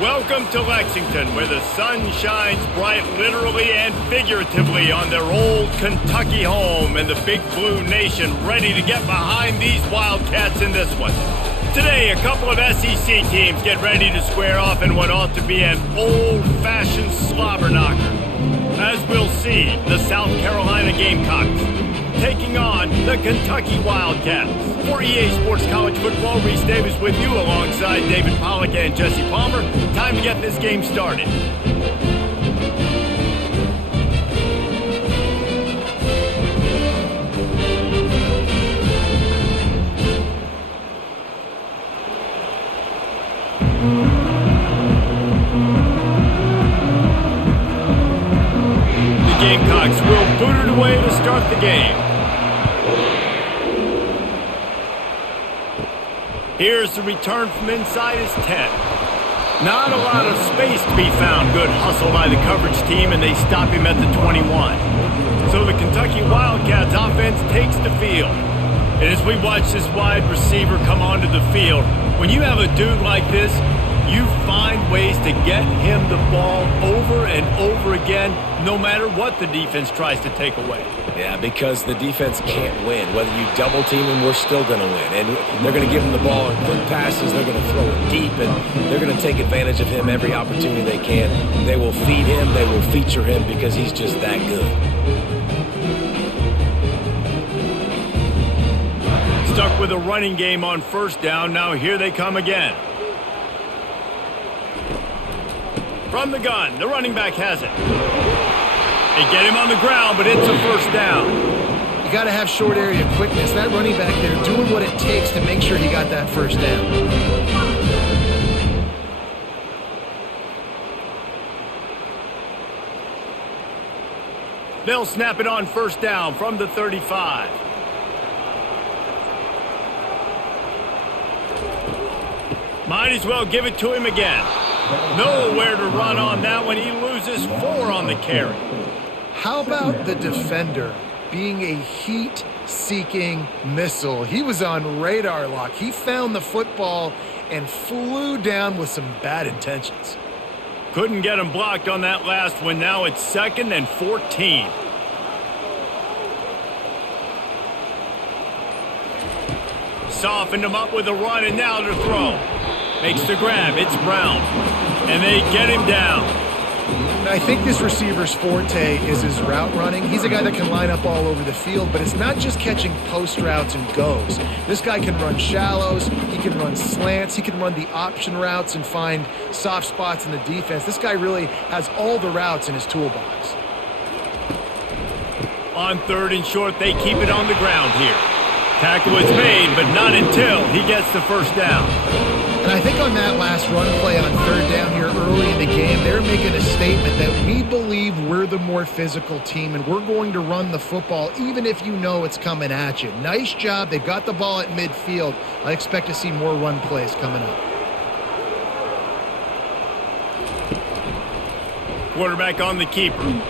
Welcome to Lexington, where the sun shines bright literally and figuratively on their old Kentucky home, and the Big Blue Nation ready to get behind these Wildcats in this one. Today, a couple of SEC teams get ready to square off in what ought to be an old-fashioned slobber knocker. As we'll see, the South Carolina Gamecocks taking on the Kentucky Wildcats. For EA Sports College Football, Reese Davis with you alongside David Pollack and Jesse Palmer. Time to get this game started. The Gamecocks will boot it away to start the game. Here's the return from inside his 10. Not a lot of space to be found. Good hustle by the coverage team, and they stop him at the 21. So the Kentucky Wildcats offense takes the field. And as we watch this wide receiver come onto the field, when you have a dude like this, you find ways to get him the ball over and over again, no matter what the defense tries to take away. Yeah, because the defense can't win. Whether you double team him, we're still going to win. And they're going to give him the ball in quick passes. They're going to throw it deep, and they're going to take advantage of him every opportunity they can. They will feed him. They will feature him because he's just that good. Stuck with a running game on first down. Now here they come again. From the gun, the running back has it. They get him on the ground, but it's a first down. You got to have short area quickness. That running back there doing what it takes to make sure he got that first down. They'll snap it on first down from the 35. Might as well give it to him again. Nowhere to run on that one. He loses 4 on the carry. How about the defender being a heat-seeking missile? He was on radar lock. He found the football and flew down with some bad intentions. Couldn't get him blocked on that last one. Now it's 2nd and 14. Softened him up with a run, and now to throw. Makes the grab. It's Brown. And they get him down. I think this receiver's forte is his route running. He's a guy that can line up all over the field, but it's not just catching post routes and goes. This guy can run shallows. He can run slants. He can run the option routes and find soft spots in the defense. This guy really has all the routes in his toolbox. On 3rd and short, they keep it on the ground here. Tackle is made, but not until he gets the first down. And I think on that last run play on 3rd down here early in the game, they're making a statement that we believe we're the more physical team and we're going to run the football even if you know it's coming at you. Nice job. They've got the ball at midfield. I expect to see more run plays coming up. Quarterback on the keeper.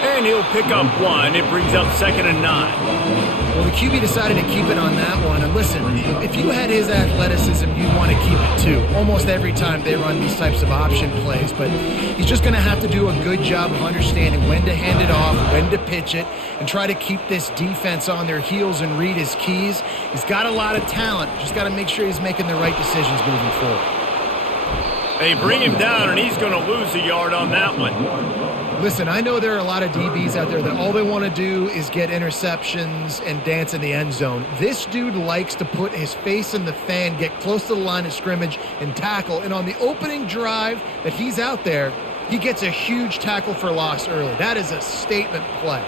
And he'll pick up 1. It brings up 2nd and 9. Well, the QB decided to keep it on that one. And listen, if you had his athleticism, you'd want to keep it too. Almost every time they run these types of option plays. But he's just going to have to do a good job of understanding when to hand it off, when to pitch it, and try to keep this defense on their heels and read his keys. He's got a lot of talent. Just got to make sure he's making the right decisions moving forward. They bring him down, and he's going to lose a yard on that one. Listen, I know there are a lot of DBs out there that all they want to do is get interceptions and dance in the end zone. This dude likes to put his face in the fan, get close to the line of scrimmage, and tackle. And on the opening drive that he's out there, he gets a huge tackle for loss early. That is a statement play.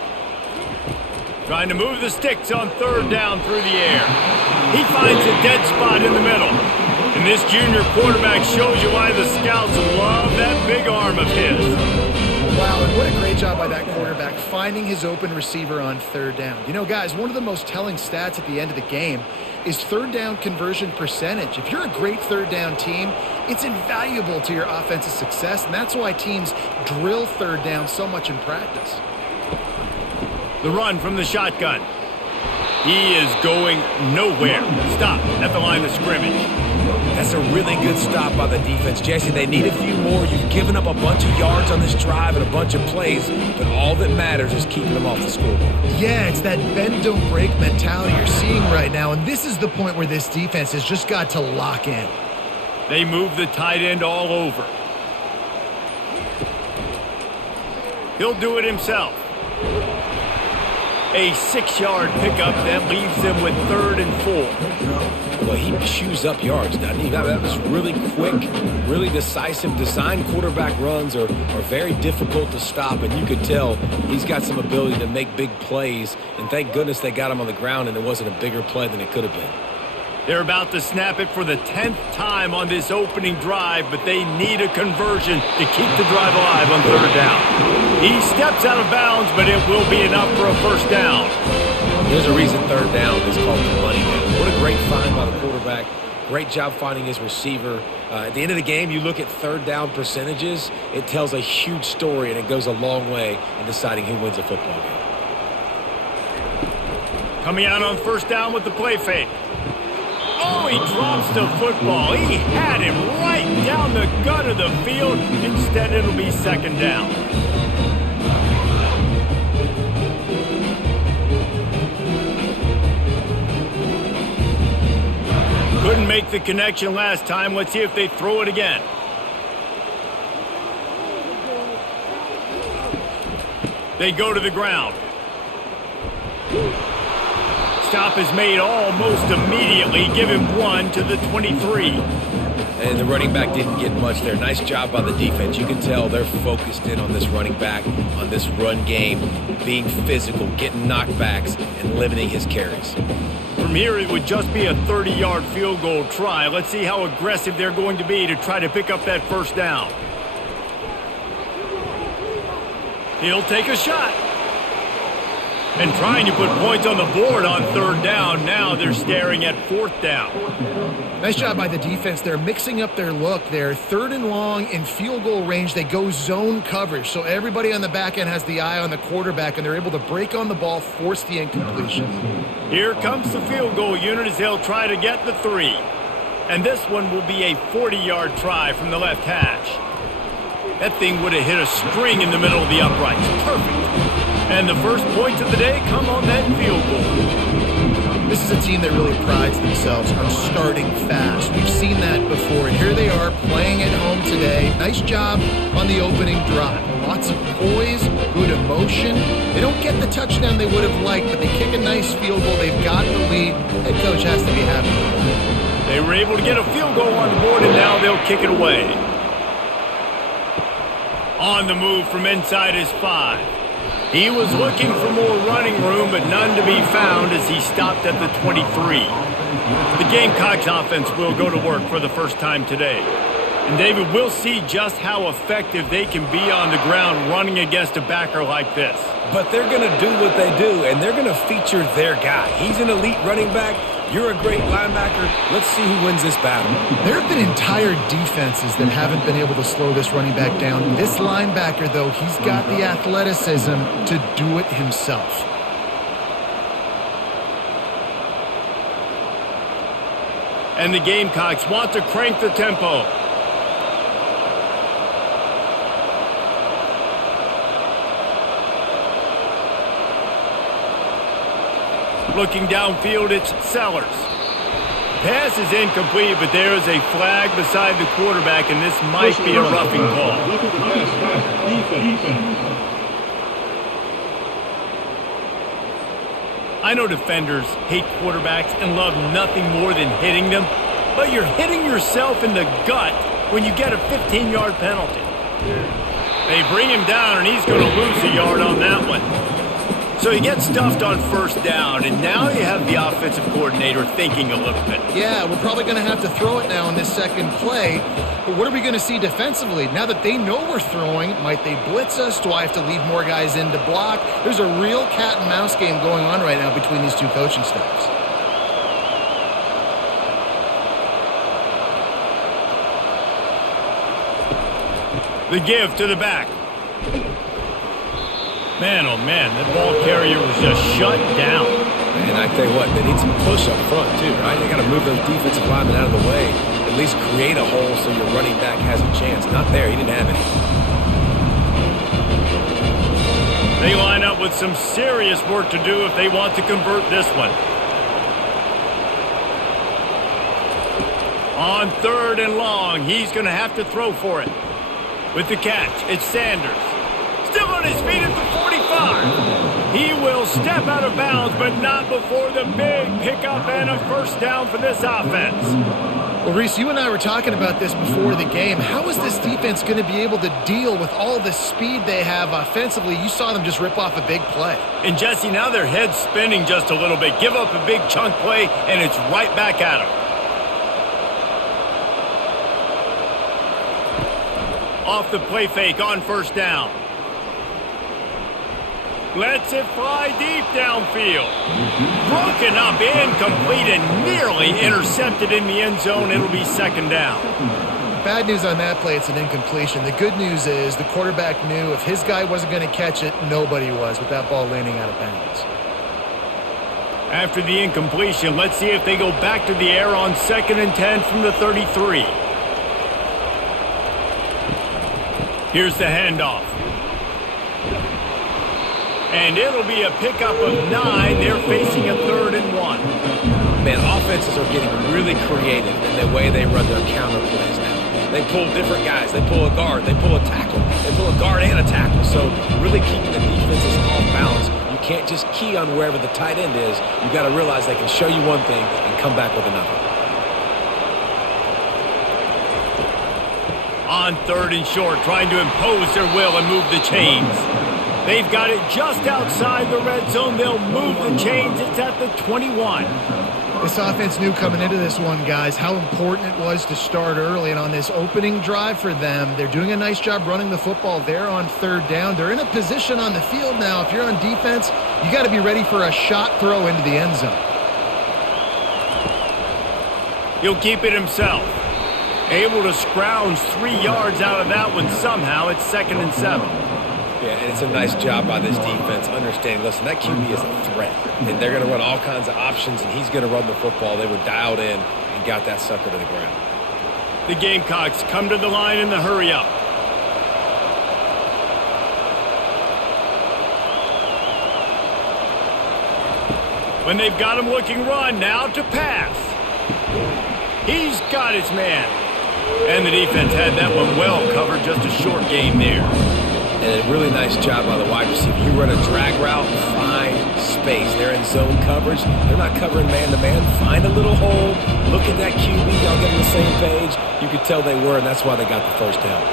Trying to move the sticks on 3rd down through the air. He finds a dead spot in the middle. And this junior quarterback shows you why the scouts love that big arm of his. Wow, and what a great job by that quarterback finding his open receiver on 3rd down. You know, guys, one of the most telling stats at the end of the game is 3rd down conversion percentage. If you're a great 3rd down team, it's invaluable to your offensive success, and that's why teams drill 3rd down so much in practice. The run from the shotgun. He is going nowhere. Stop at the line of scrimmage. That's a really good stop by the defense. Jesse, they need a few more. You've given up a bunch of yards on this drive and a bunch of plays, but all that matters is keeping them off the scoreboard. Yeah, it's that bend, don't break mentality you're seeing right now, and this is the point where this defense has just got to lock in. They move the tight end all over. He'll do it himself. A 6-yard pickup that leaves them with 3rd and 4. Well, he chews up yards, doesn't he? That was really quick, really decisive. Design quarterback runs are very difficult to stop, and you could tell he's got some ability to make big plays, and thank goodness they got him on the ground and it wasn't a bigger play than it could have been. They're about to snap it for the 10th time on this opening drive, but they need a conversion to keep the drive alive on 3rd down. He steps out of bounds, but it will be enough for a 1st down. There's a reason 3rd down is called the money down. What a great find by the quarterback. Great job finding his receiver. At the end of the game, you look at 3rd down percentages. It tells a huge story, and it goes a long way in deciding who wins a football game. Coming out on 1st down with the play fake. Oh, he drops the football. He had him right down the gut of the field. Instead, it'll be 2nd down. Couldn't make the connection last time. Let's see if they throw it again. They go to the ground. Stop is made almost immediately. Give him 1 to the 23. And the running back didn't get much there. Nice job by the defense. You can tell they're focused in on this running back, on this run game, being physical, getting knockbacks, and limiting his carries. From here, it would just be a 30-yard field goal try. Let's see how aggressive they're going to be to try to pick up that 1st down. He'll take a shot. And trying to put points on the board on 3rd down. Now they're staring at 4th down. Nice job by the defense. They're mixing up their look. They're 3rd and long in field goal range. They go zone coverage. So everybody on the back end has the eye on the quarterback, and they're able to break on the ball, force the incompletion. Here comes the field goal unit as they'll try to get the 3. And this one will be a 40-yard try from the left hash. That thing would have hit a string in the middle of the uprights. Perfect. And the first points of the day come on that field goal. This is a team that really prides themselves on starting fast. We've seen that before, and here they are playing at home today. Nice job on the opening drive. Lots of poise, good emotion. They don't get the touchdown they would have liked, but they kick a nice field goal. They've got the lead. Head coach has to be happy with that. They were able to get a field goal on the board, and now they'll kick it away. On the move from inside his 5. He was looking for more running room, but none to be found as he stopped at the 23. The Gamecocks offense will go to work for the first time today. And David, we'll see just how effective they can be on the ground running against a backer like this. But they're going to do what they do, and they're going to feature their guy. He's an elite running back. You're a great linebacker. Let's see who wins this battle. There have been entire defenses that haven't been able to slow this running back down. This linebacker, though, he's got the athleticism to do it himself. And the Gamecocks want to crank the tempo. Looking downfield, it's Sellers. Pass is incomplete, but there is a flag beside the quarterback, and this might be a roughing call. I know defenders hate quarterbacks and love nothing more than hitting them, but you're hitting yourself in the gut when you get a 15-yard penalty. They bring him down, and he's going to lose a yard on that one. So he gets stuffed on 1st down, and now you have the offensive coordinator thinking a little bit. Yeah, we're probably going to have to throw it now in this second play. But what are we going to see defensively? Now that they know we're throwing, might they blitz us? Do I have to leave more guys in to block? There's a real cat and mouse game going on right now between these two coaching staffs. The give to the back. Man, oh man, that ball carrier was just shut down. And I tell you what, they need some push up front too, right? They got to move those defensive linemen out of the way. least create a hole so your running back has a chance. Not there. He didn't have any. They line up with some serious work to do if they want to convert this one. On 3rd and long, he's going to have to throw for it. With the catch, it's Sanders. Still on his feet at the 45. He will step out of bounds, but not before the big pickup and a first down for this offense. Well, Reese, you and I were talking about this before the game. How is this defense going to be able to deal with all the speed they have offensively? You saw them just rip off a big play. And Jesse, now their head's spinning just a little bit. Give up a big chunk play, and it's right back at them. Off the play fake on first down. Lets it fly deep downfield. Broken up, incomplete, and nearly intercepted in the end zone. It'll be 2nd down. Bad news on that play, it's an incompletion. The good news is the quarterback knew if his guy wasn't going to catch it, nobody was with that ball landing out of bounds. After the incompletion, let's see if they go back to the air on 2nd and 10 from the 33. Here's the handoff. And it'll be a pickup of 9. They're facing a 3rd and 1. Man, offenses are getting really creative in the way they run their counter plays now. They pull different guys. They pull a guard. They pull a tackle. They pull a guard and a tackle. So really keeping the defenses off balance. You can't just key on wherever the tight end is. You got to realize they can show you one thing and come back with another. On 3rd and short, trying to impose their will and move the chains. They've got it just outside the red zone. They'll move the chains. It's at the 21. This offense knew coming into this one, guys, how important it was to start early. And on this opening drive for them, they're doing a nice job running the football. They're on 3rd down. They're in a position on the field now. If you're on defense, you got to be ready for a shot throw into the end zone. He'll keep it himself. Able to scrounge 3 yards out of that one somehow. It's 2nd and 7. Yeah, and it's a nice job by this defense understanding, listen, that QB is a threat. And they're going to run all kinds of options, and he's going to run the football. They were dialed in and got that sucker to the ground. The Gamecocks come to the line in the hurry-up. When they've got him looking run, now to pass. He's got his man. And the defense had that one well covered, just a short game there. And a really nice job by the wide receiver. You run a drag route, find space. They're in zone coverage. They're not covering man-to-man. Find a little hole. Look at that QB. Y'all get on the same page. You could tell they were, and that's why they got the first down.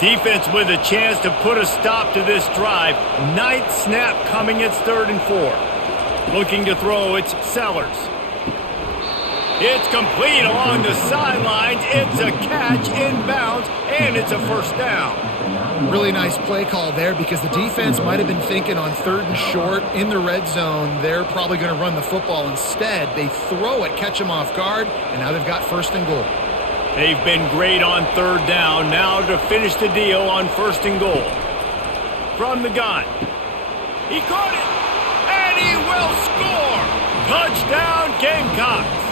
Defense with a chance to put a stop to this drive. 9th snap coming. It's 3rd and 4. Looking to throw, it's Sellers. It's complete along the sidelines. It's a catch inbounds, and it's a first down. Really nice play call there because the defense might have been thinking on 3rd and short in the red zone. They're probably going to run the football. Instead, they throw it, catch them off guard, and now they've got 1st and goal. They've been great on 3rd down. Now to finish the deal on 1st and goal. From the gun. He caught it, and he will score. Touchdown, Gamecocks.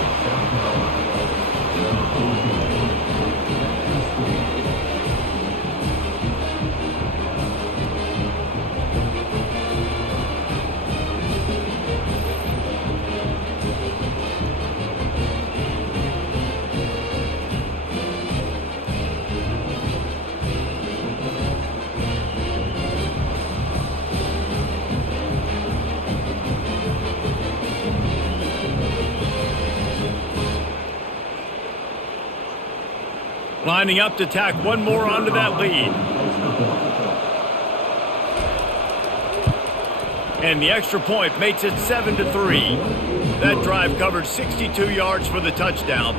Lining up to tack one more onto that lead. And the extra point makes it 7-3. That drive covered 62 yards for the touchdown.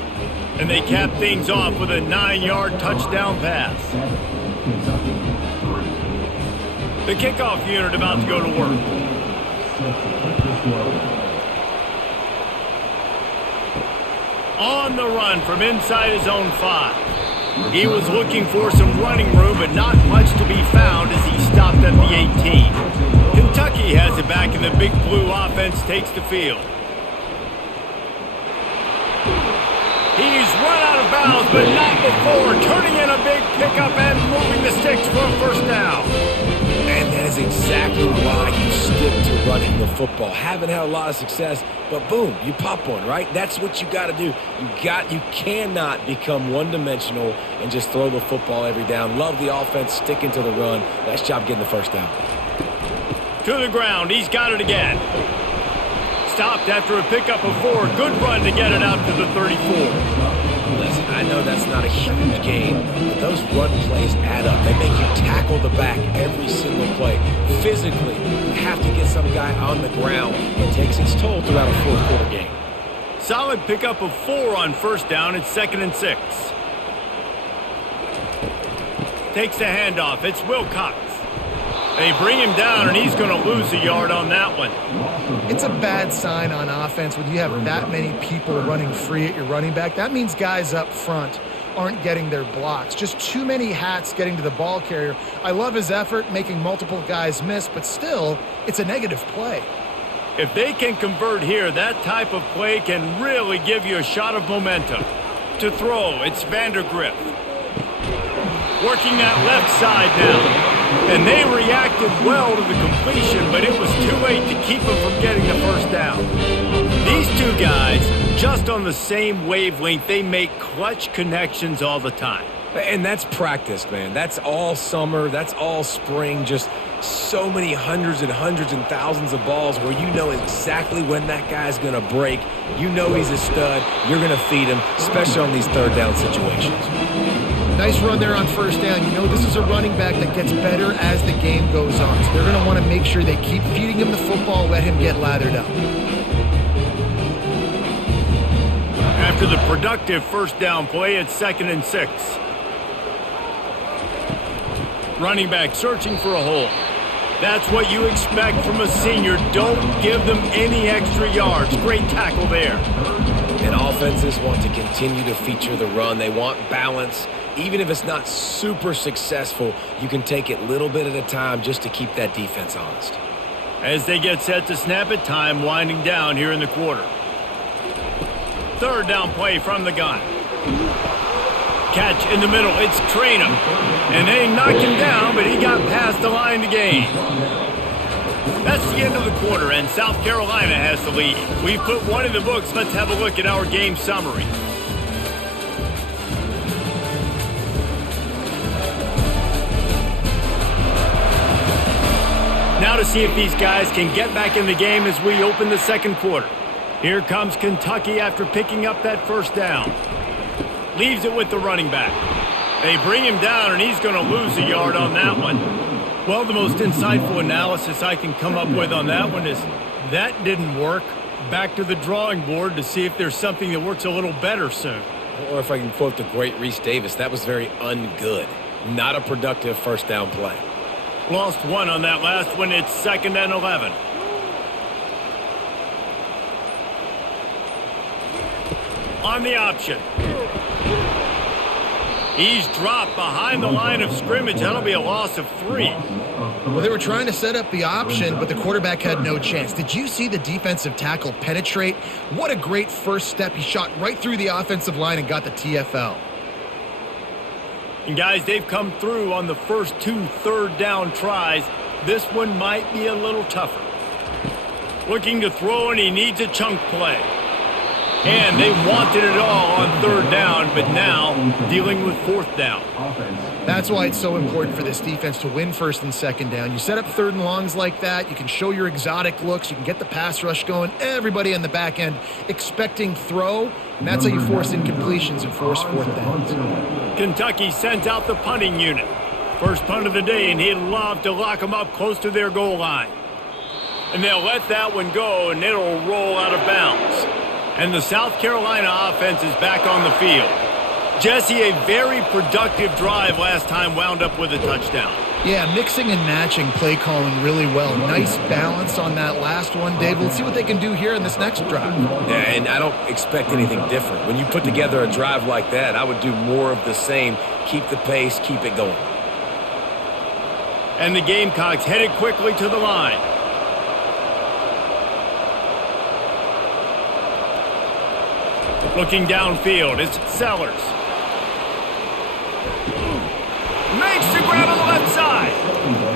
And they cap things off with a 9-yard touchdown pass. The kickoff unit about to go to work. On the run from inside his own 5. He was looking for some running room, but not much to be found as he stopped at the 18. Kentucky has it back, and the Big Blue offense takes the field. He He's run out of bounds, but not before turning in a big pickup and moving the sticks for a first down. And that is exactly why you stick to running the football. Haven't had a lot of success, but boom, you pop one, right? That's what you got to do. You cannot become one-dimensional and just throw the football every down. Love the offense, sticking to the run. Nice job getting the first down. To the ground, he's got it again. Stopped after a pickup of 4. Good run to get it out to the 34. Listen, I know that's not a huge gain, but those run plays add up. They make you tackle the back every single play. Physically, you have to get some guy on the ground. It takes its toll throughout a fourth-quarter game. Solid pickup of 4 on first down. It's 2nd and 6. Takes the handoff. It's Wilcox. They bring him down, and he's going to lose a yard on that one. It's a bad sign on offense when you have that many people running free at your running back. That means guys up front aren't getting their blocks. Just too many hats getting to the ball carrier. I love his effort, making multiple guys miss, but still, it's a negative play. If they can convert here, that type of play can really give you a shot of momentum. To throw, it's Vandergrift. Working that left side now. And they reacted well to the completion, but it was too late to keep them from getting the first down. These two guys, just on the same wavelength, they make clutch connections all the time. And that's practice, man. That's all summer. That's all spring. Just so many hundreds and thousands of balls where you know exactly when that guy's going to break. You know he's a stud. You're going to feed him, especially on these third down situations. Nice run there on first down. You know, this is a running back that gets better as the game goes on. So they're going to want to make sure they keep feeding him the football, let him get lathered up. After the productive first down play, it's 2nd and 6. Running back searching for a hole. That's what you expect from a senior. Don't give them any extra yards. Great tackle there. And offenses want to continue to feature the run. They want balance. Even if it's not super successful, you can take it a little bit at a time just to keep that defense honest. As they get set to snap it, time winding down here in the quarter. Third down play from the gun. Catch in the middle. It's Traynham. And they knocked him down, but he got past the line to gain. That's the end of the quarter, and South Carolina has the lead. We've put one in the books. Let's have a look at our game summary. Now to see if these guys can get back in the game as we open the second quarter. Here comes Kentucky after picking up that first down. Leaves it with the running back. They bring him down, and he's going to lose a yard on that one. Well, the most insightful analysis I can come up with on that one is that didn't work. Back to the drawing board to see if there's something that works a little better soon. Or if I can quote the great Reese Davis, that was very ungood. Not a productive first down play. Lost one on that last one. It's 2nd and 11. On the option. He's dropped behind the line of scrimmage. That'll be a loss of 3. Well, they were trying to set up the option, but the quarterback had no chance. Did you see the defensive tackle penetrate? What a great first step. He shot right through the offensive line and got the TFL. And guys, they've come through on the first 2 third down tries. This one might be a little tougher. Looking to throw, and he needs a chunk play. And they wanted it all on third down, but now dealing with fourth down. That's why it's so important for this defense to win first and second down. You set up third and longs like that, you can show your exotic looks, you can get the pass rush going, everybody on the back end expecting throw, and that's how you force incompletions and force fourth downs. Kentucky sent out the punting unit. First punt of the day, and he'd love to lock them up close to their goal line. And they'll let that one go, and it'll roll out of bounds. And the South Carolina offense is back on the field. Jesse, a very productive drive last time, wound up with a touchdown. Yeah, mixing and matching play calling really well. Nice balance on that last one, Dave. Let's see what they can do here in this next drive. Yeah, and I don't expect anything different. When you put together a drive like that, I would do more of the same. Keep the pace, keep it going. And the Gamecocks headed quickly to the line. Looking downfield, it's Sellers. Makes the grab on the left side.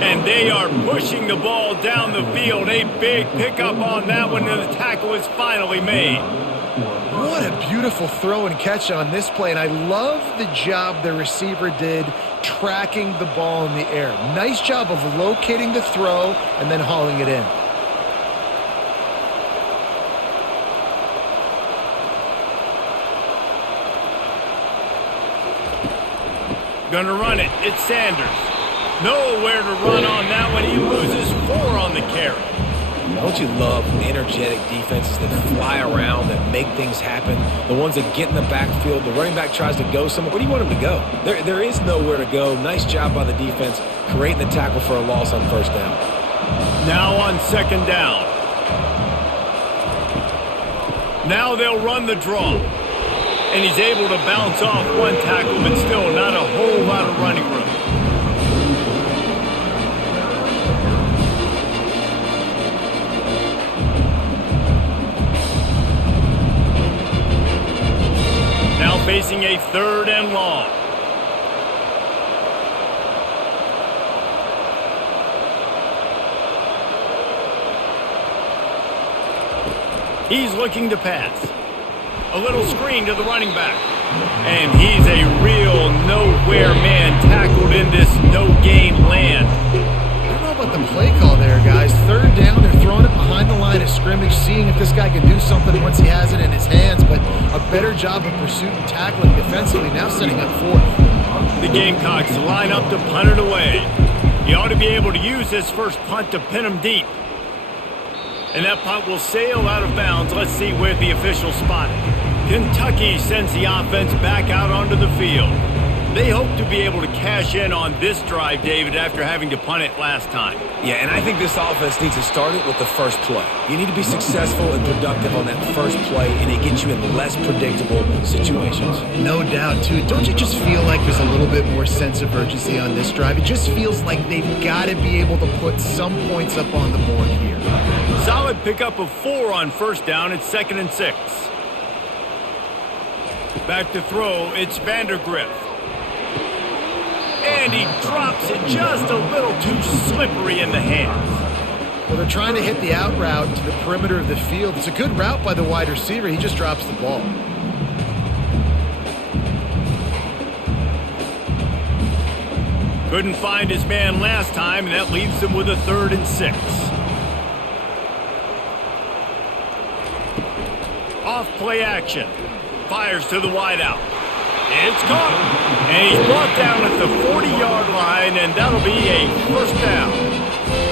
And they are pushing the ball down the field. A big pickup on that one, and the tackle is finally made. What a beautiful throw and catch on this play, and I love the job the receiver did tracking the ball in the air. Nice job of locating the throw and then hauling it in. Gonna run it. It's Sanders. Nowhere to run on that one. He loses 4 on the carry. Don't you love energetic defenses that fly around, that make things happen? The ones that get in the backfield, the running back tries to go somewhere. Where do you want him to go? There is nowhere to go. Nice job by the defense, creating the tackle for a loss on first down. Now on second down. Now they'll run the draw. And he's able to bounce off one tackle, but still not a whole lot of running room. Now facing a 3rd and long. He's looking to pass. A little screen to the running back. And he's a real nowhere man, tackled in this no-gain land. I don't know about the play call there, guys. 3rd down, they're throwing it behind the line of scrimmage, seeing if this guy can do something once he has it in his hands, but a better job of pursuit and tackling defensively, now setting up 4th. The Gamecocks line up to punt it away. He ought to be able to use this first punt to pin him deep. And that punt will sail out of bounds. Let's see where the official spot it. Kentucky sends the offense back out onto the field. They hope to be able to cash in on this drive, David, after having to punt it last time. Yeah, and I think this offense needs to start it with the first play. You need to be successful and productive on that first play, and it gets you in less predictable situations. No doubt, too. Don't you just feel like there's a little bit more sense of urgency on this drive? It just feels like they've got to be able to put some points up on the board here. Solid pickup of 4 on first down. It's 2nd and 6. Back to throw. It's Vandergriff. And he drops it just a little too slippery in the hands. Well, they're trying to hit the out route to the perimeter of the field. It's a good route by the wide receiver. He just drops the ball. Couldn't find his man last time, and that leaves him with a 3rd and 6. Off play action. Fires to the wideout. It's caught. And he's brought down at the 40-yard line, and that'll be a first down.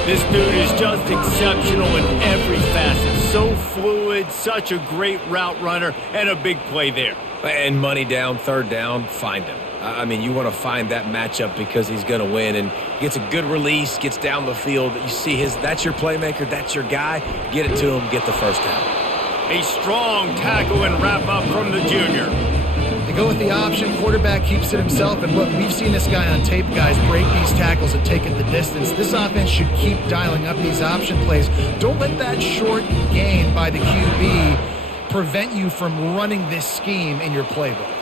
This dude is just exceptional in every facet. So fluid, such a great route runner, and a big play there. And money down, 3rd down, find him. I mean, you want to find that matchup because he's going to win, and gets a good release, gets down the field. You see that's your playmaker, that's your guy. Get it to him, get the first down. A strong tackle and wrap-up from the junior. They go with the option. Quarterback keeps it himself. And look, we've seen this guy on tape, guys, break these tackles and take it the distance. This offense should keep dialing up these option plays. Don't let that short gain by the QB prevent you from running this scheme in your playbook.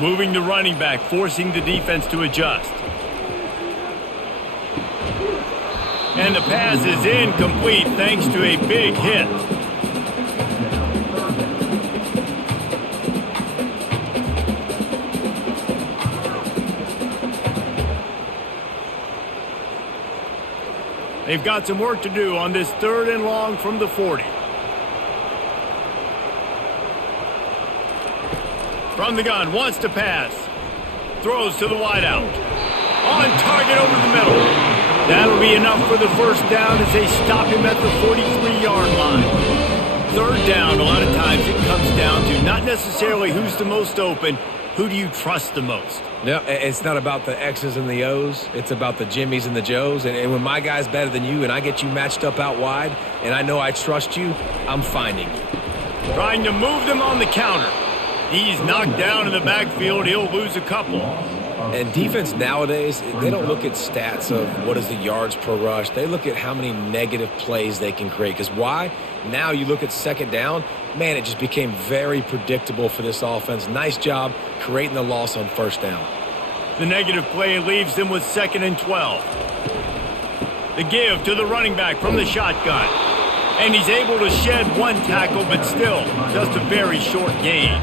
Moving the running back, forcing the defense to adjust. And the pass is incomplete thanks to a big hit. They've got some work to do on this 3rd and long from the 40. From the gun, wants to pass. Throws to the wideout. On target over the middle. That'll be enough for the first down as they stop him at the 43-yard line. 3rd down, a lot of times it comes down to not necessarily who's the most open, who do you trust the most? Yeah, it's not about the X's and the O's. It's about the Jimmys and the Joes. And when my guy's better than you and I get you matched up out wide and I know I trust you, I'm finding you. Trying to move them on the counter. He's knocked down in the backfield. He'll lose a couple. And defense nowadays, they don't look at stats of what is the yards per rush. They look at how many negative plays they can create. Because why? Now you look at second down, man, it just became very predictable for this offense. Nice job creating the loss on first down. The negative play leaves them with 2nd and 12. The give to the running back from the shotgun. And he's able to shed one tackle, but still just a very short gain.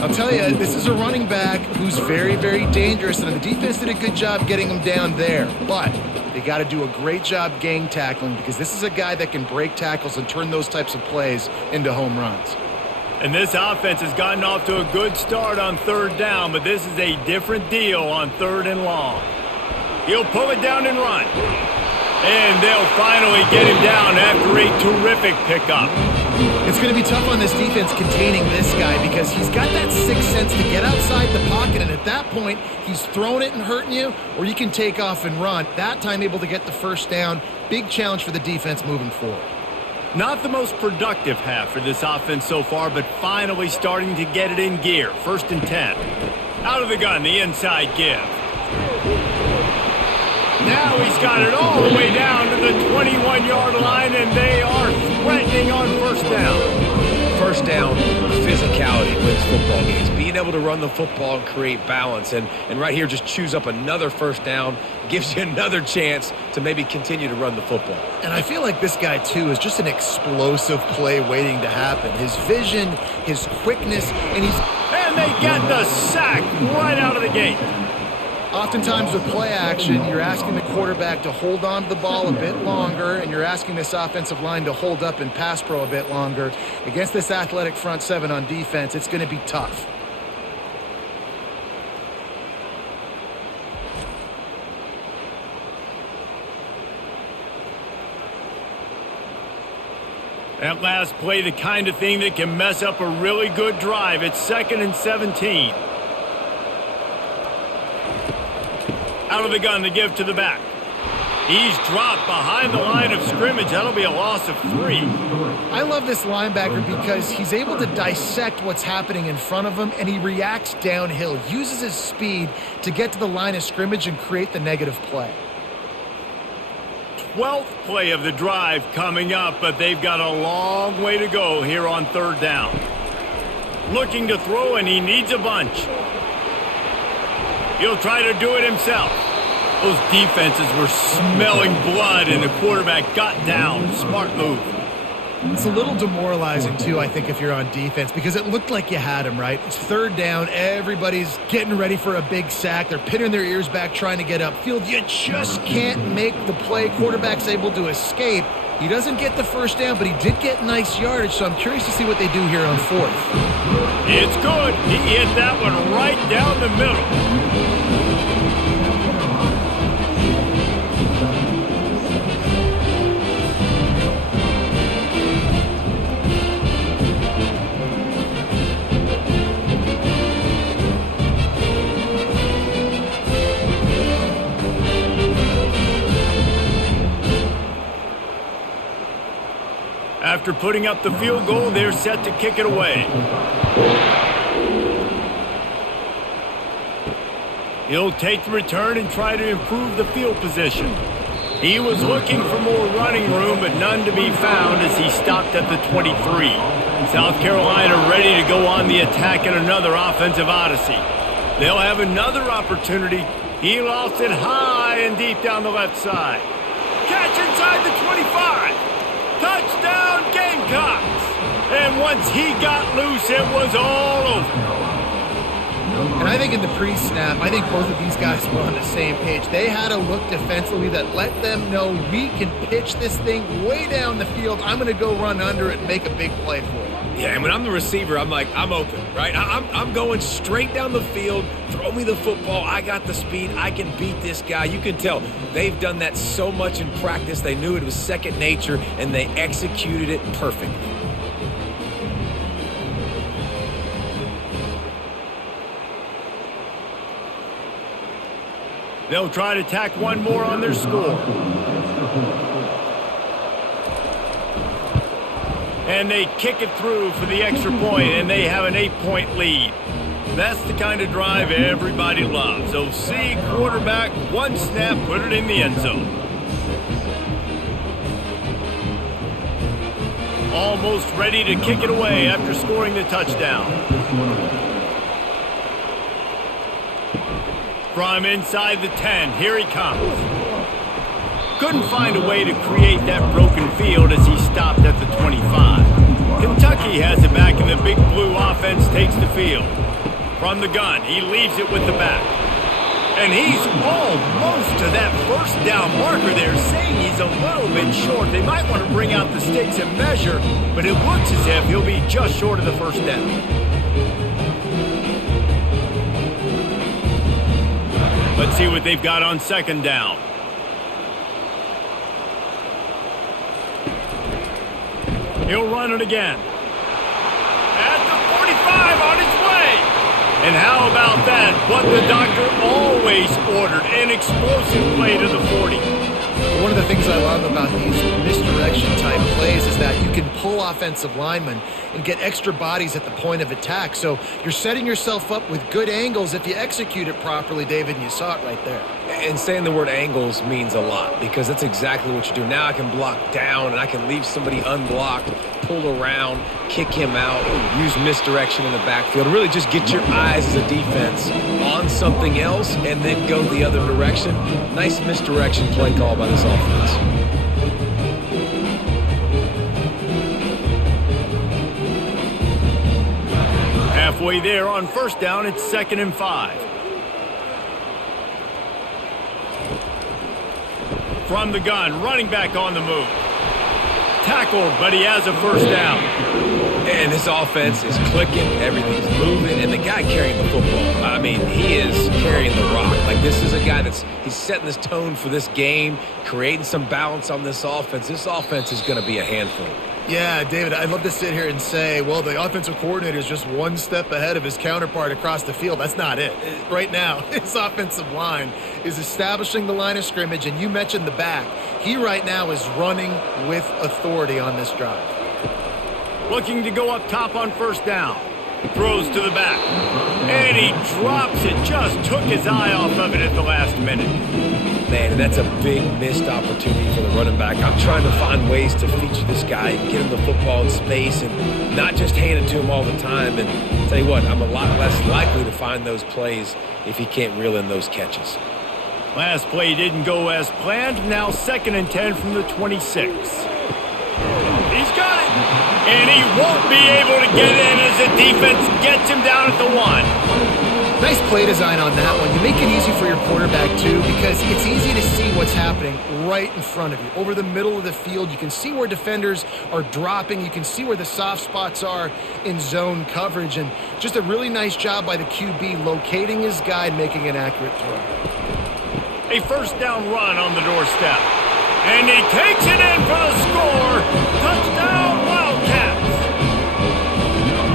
I'll tell you, this is a running back who's very, very dangerous, and the defense did a good job getting him down there. But they got to do a great job gang tackling, because this is a guy that can break tackles and turn those types of plays into home runs. And this offense has gotten off to a good start on 3rd down, but this is a different deal on 3rd and long. He'll pull it down and run. And they'll finally get him down after a terrific pickup. It's going to be tough on this defense containing this guy, because he's got that sixth sense to get outside the pocket, and at that point, he's throwing it and hurting you, or you can take off and run. That time able to get the first down. Big challenge for the defense moving forward. Not the most productive half for this offense so far, but finally starting to get it in gear. 1st and 10. Out of the gun, the inside give. Now he's got it all the way down to the 21-yard line, and they are threatening on 1st down. First down, physicality wins football games. Being able to run the football and create balance. And right here, just choose up another first down, gives you another chance to maybe continue to run the football. And I feel like this guy, too, is just an explosive play waiting to happen. His vision, his quickness, and they get the sack right out of the gate. Oftentimes with play action, you're asking the quarterback to hold on to the ball a bit longer, and you're asking this offensive line to hold up in pass pro a bit longer. Against this athletic front seven on defense, it's going to be tough. That last play, the kind of thing that can mess up a really good drive. It's 2nd and 17. Out of the gun to give to the back. He's dropped behind the line of scrimmage. That'll be a loss of 3. I love this linebacker because he's able to dissect what's happening in front of him, and he reacts downhill, uses his speed to get to the line of scrimmage and create the negative play. 12th play of the drive coming up, but they've got a long way to go here on 3rd down. Looking to throw, and he needs a bunch. He'll try to do it himself. Those defenses were smelling blood, and the quarterback got down. Smart move. It's a little demoralizing, too, I think, if you're on defense, because it looked like you had him, right? It's 3rd down. Everybody's getting ready for a big sack. They're pinning their ears back, trying to get upfield. You just can't make the play. Quarterback's able to escape. He doesn't get the first down, but he did get nice yardage, so I'm curious to see what they do here on 4th. It's good. He hit that one right down the middle. After putting up the field goal, they're set to kick it away. He'll take the return and try to improve the field position. He was looking for more running room, but none to be found as he stopped at the 23. South Carolina ready to go on the attack in another offensive odyssey. They'll have another opportunity. He lost it high and deep down the left side. Catch inside the 25. Touchdown, Gamecocks! And once he got loose, it was all over. And I think in the pre-snap, I think both of these guys were on the same page. They had a look defensively that let them know we can pitch this thing way down the field. I'm going to go run under it and make a big play for it. Yeah, and when I'm the receiver, I'm like, I'm open, right? I'm going straight down the field. Throw me the football. I got the speed. I can beat this guy. You can tell they've done that so much in practice. They knew it was second nature, and they executed it perfectly. They'll try to tack one more on their score. And they kick it through for the extra point, and they have an 8-point lead. That's the kind of drive everybody loves. So see quarterback, one snap, put it in the end zone. Almost ready to kick it away after scoring the touchdown. From inside the 10, here he comes. Couldn't find a way to create that broken field as he stopped at the 25. Kentucky has it back and the Big Blue offense takes the field. From the gun, he leaves it with the back. And he's almost to that first down marker there, saying he's a little bit short. They might want to bring out the sticks and measure, but it looks as if he'll be just short of the first down. Let's see what they've got on second down. He'll run it again. At the 45 on his way. And how about that? What the doctor always ordered, an explosive play to the 40. One of the things I love about these misdirection type plays is that you can pull offensive linemen and get extra bodies at the point of attack. So you're setting yourself up with good angles if you execute it properly, David, and you saw it right there. And saying the word angles means a lot because that's exactly what you do. Now I can block down and I can leave somebody unblocked, pull around, kick him out, use misdirection in the backfield. Really just get your eyes as a defense on something else and then go the other direction. Nice misdirection play call by this offense. Halfway there on first down, it's 2nd and 5. From the gun, running back on the move. Tackled, but he has a first down. And this offense is clicking, everything's moving, and the guy carrying the football, I mean, he is carrying the rock. Like, this is a guy he's setting this tone for this game, creating some balance on this offense. This offense is going to be a handful. Yeah, David, I'd love to sit here and say, well, the offensive coordinator is just one step ahead of his counterpart across the field. That's not it. Right now, his offensive line is establishing the line of scrimmage, and you mentioned the back. He right now is running with authority on this drive. Looking to go up top on first down. Throws to the back. And he drops it. Just took his eye off of it at the last minute. Man, and that's a big missed opportunity for the running back. I'm trying to find ways to feature this guy and get him the football in space and not just hand it to him all the time. And tell you what, I'm a lot less likely to find those plays if he can't reel in those catches. Last play didn't go as planned. Now 2nd and 10 from the 26. He's got it. And he won't be able to get in as the defense gets him down at the 1. Nice play design on that one. You make it easy for your quarterback, too, because it's easy to see what's happening right in front of you. Over the middle of the field, you can see where defenders are dropping. You can see where the soft spots are in zone coverage. And just a really nice job by the QB locating his guy and making an accurate throw. A first down run on the doorstep. And he takes it in for the score. Touchdown, Wildcats.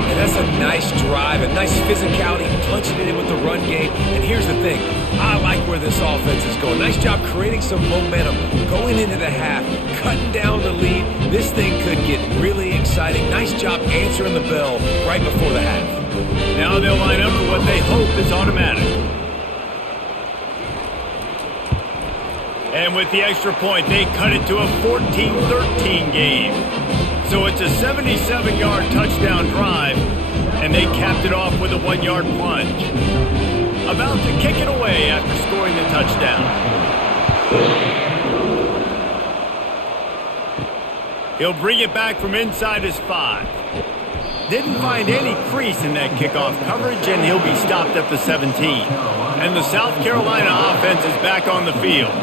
And that's a nice drive, a nice physicality, punching it in with the run game. And here's the thing. I like where this offense is going. Nice job creating some momentum, going into the half, cutting down the lead. This thing could get really exciting. Nice job answering the bell right before the half. Now they'll line up for what they hope is automatic. And with the extra point, they cut it to a 14-13 game. So it's a 77-yard touchdown drive, and they capped it off with a 1-yard plunge. About to kick it away after scoring the touchdown. He'll bring it back from inside his 5. Didn't find any crease in that kickoff coverage, and he'll be stopped at the 17. And the South Carolina offense is back on the field.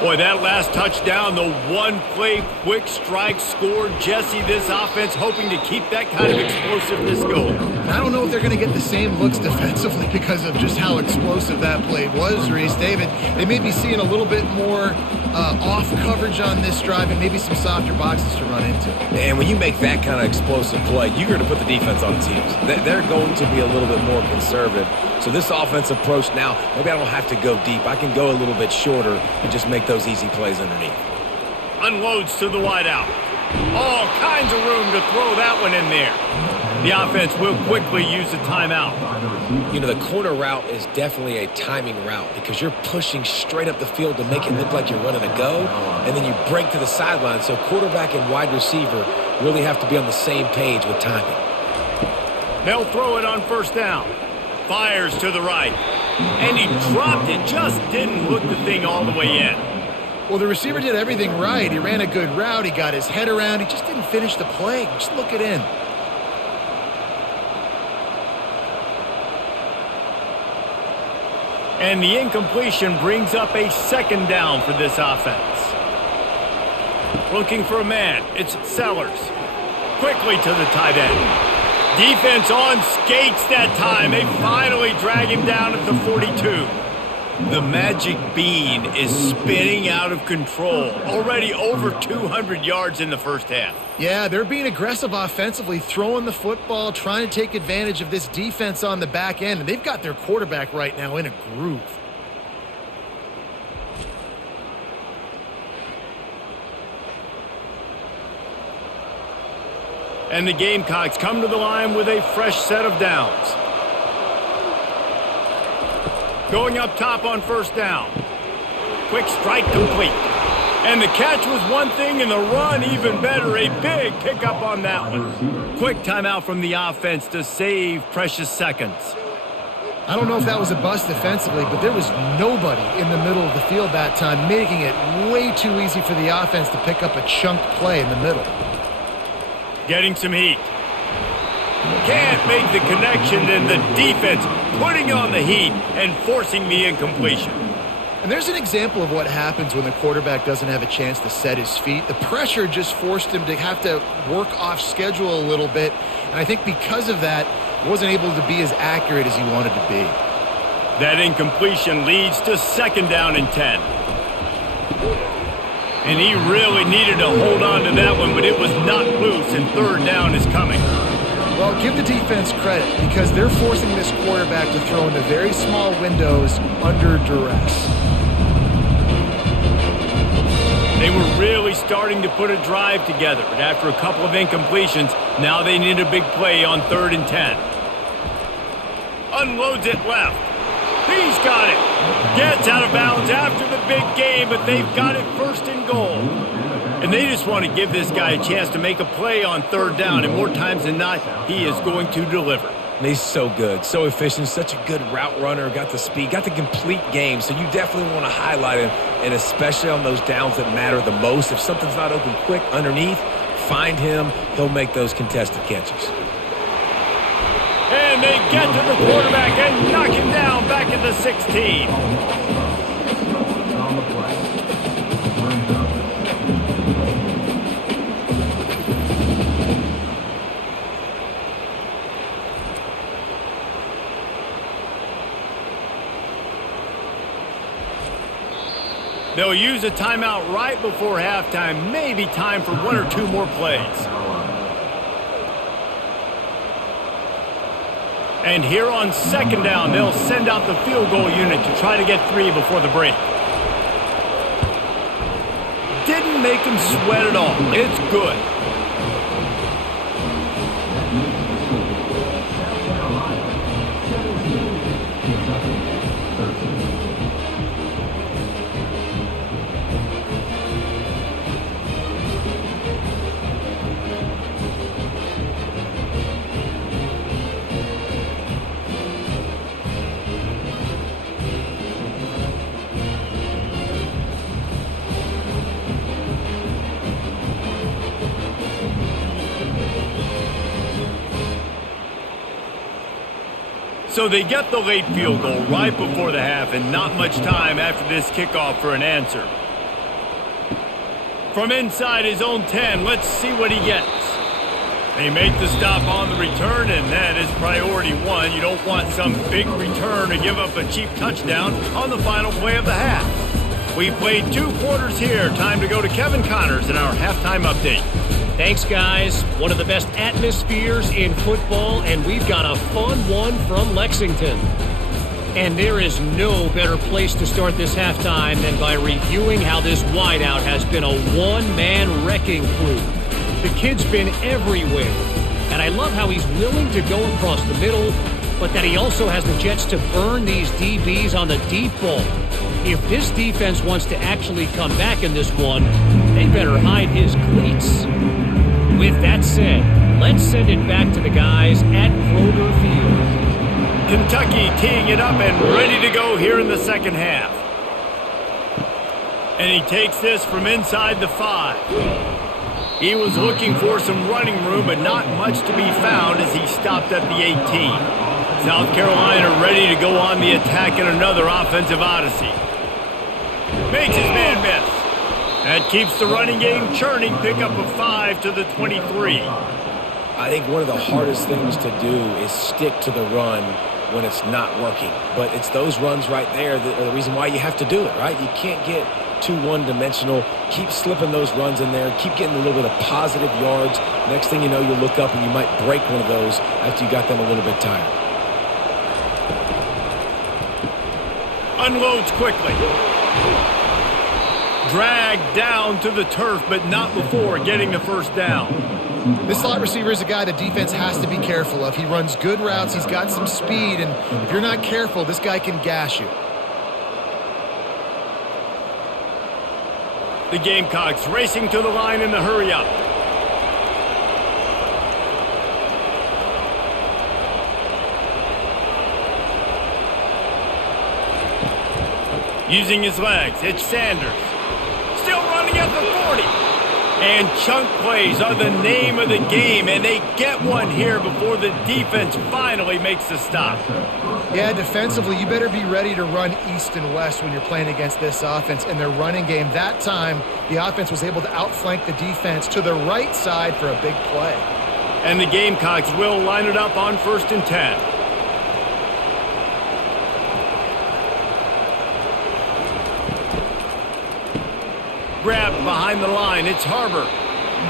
Boy, that last touchdown, the one-play quick strike score. Jesse, this offense hoping to keep that kind of explosiveness going. I don't know if they're going to get the same looks defensively because of just how explosive that play was, Reese. David, they may be seeing a little bit more off coverage on this drive and maybe some softer boxes to run into. And when you make that kind of explosive play, you're going to put the defense on its heels. They're going to be a little bit more conservative. So this offensive approach now, maybe I don't have to go deep. I can go a little bit shorter and just make those easy plays underneath. Unloads to the wideout. All kinds of room to throw that one in there. The offense will quickly use the timeout. You know, the corner route is definitely a timing route because you're pushing straight up the field to make it look like you're running a go, and then you break to the sideline. So quarterback and wide receiver really have to be on the same page with timing. They'll throw it on first down. Fires to the right. And he dropped it. Just didn't look the thing all the way in. Well, the receiver did everything right. He ran a good route. He got his head around. He just didn't finish the play. Just look it in. And the incompletion brings up a second down for this offense. Looking for a man. It's Sellers. Quickly to the tight end. Defense on skates that time. They finally drag him down at the 42. The magic bean is spinning out of control. Already over 200 yards in the first half. Yeah, they're being aggressive offensively, throwing the football, trying to take advantage of this defense on the back end. And they've got their quarterback right now in a groove. And the Gamecocks come to the line with a fresh set of downs. Going up top on first down. Quick strike complete. And the catch was one thing and the run even better. A big pickup on that one. Quick timeout from the offense to save precious seconds. I don't know if that was a bust defensively, but there was nobody in the middle of the field that time, making it way too easy for the offense to pick up a chunk play in the middle. Getting some heat. Can't make the connection, and the defense putting on the heat and forcing the incompletion. And there's an example of what happens when the quarterback doesn't have a chance to set his feet. The pressure just forced him to have to work off schedule a little bit, and I think because of that, he wasn't able to be as accurate as he wanted to be. That incompletion leads to second down and 10. And he really needed to hold on to that one, but it was not loose, and third down is coming. Well, give the defense credit because they're forcing this quarterback to throw into very small windows under duress. They were really starting to put a drive together, but after a couple of incompletions, now they need a big play on 3rd and 10. Unloads it left. He's got it. Gets out of bounds after the big game, but they've got it first and goal. And they just want to give this guy a chance to make a play on 3rd down, and more times than not, he is going to deliver. And he's so good, so efficient, such a good route runner, got the speed, got the complete game, so you definitely want to highlight him, and especially on those downs that matter the most. If something's not open quick underneath, find him. He'll make those contested catches. And they get to the quarterback and knock him down back at the 16. They'll use a timeout right before halftime, maybe time for 1 or 2 more plays. And here on second down, they'll send out the field goal unit to try to get 3 before the break. Didn't make him sweat at all. It's good. So they get the late field goal right before the half, and not much time after this kickoff for an answer. From inside his own 10, let's see what he gets. They make the stop on the return, and that is priority 1. You don't want some big return to give up a cheap touchdown on the final play of the half. We've played 2 quarters here. Time to go to Kevin Connors in our halftime update. Thanks, guys. One of the best atmospheres in football, and we've got a fun one from Lexington. And there is no better place to start this halftime than by reviewing how this wideout has been a one-man wrecking crew. The kid's been everywhere, And I love how he's willing to go across the middle, but that he also has the jets to burn these DBs on the deep ball. If this defense wants to actually come back in this one, they better hide his cleats. With that said, let's send it back to the guys at Kroger Field. Kentucky teeing it up and ready to go here in the second half. And he takes this from inside the 5. He was looking for some running room, but not much to be found as he stopped at the 18. South Carolina ready to go on the attack in another offensive odyssey. Makes his man miss. That keeps the running game churning. Pick up a 5 to the 23. I think one of the hardest things to do is stick to the run when it's not working. But it's those runs right there that are the reason why you have to do it, right? You can't get too one-dimensional. Keep slipping those runs in there. Keep getting a little bit of positive yards. Next thing you know, you'll look up and you might break one of those after you got them a little bit tired. Unloads quickly. Dragged down to the turf, but not before getting the first down. This slot receiver is a guy the defense has to be careful of. He runs good routes. He's got some speed, and if you're not careful, this guy can gash you. The Gamecocks racing to the line in the hurry-up. Using his legs, it's Sanders. Still running at the 40. And chunk plays are the name of the game, and they get one here before the defense finally makes the stop. Yeah, defensively, you better be ready to run east and west when you're playing against this offense. In their running game, that time, the offense was able to outflank the defense to the right side for a big play. And the Gamecocks will line it up on 1st and 10. Grabbed behind the line, it's Harbor.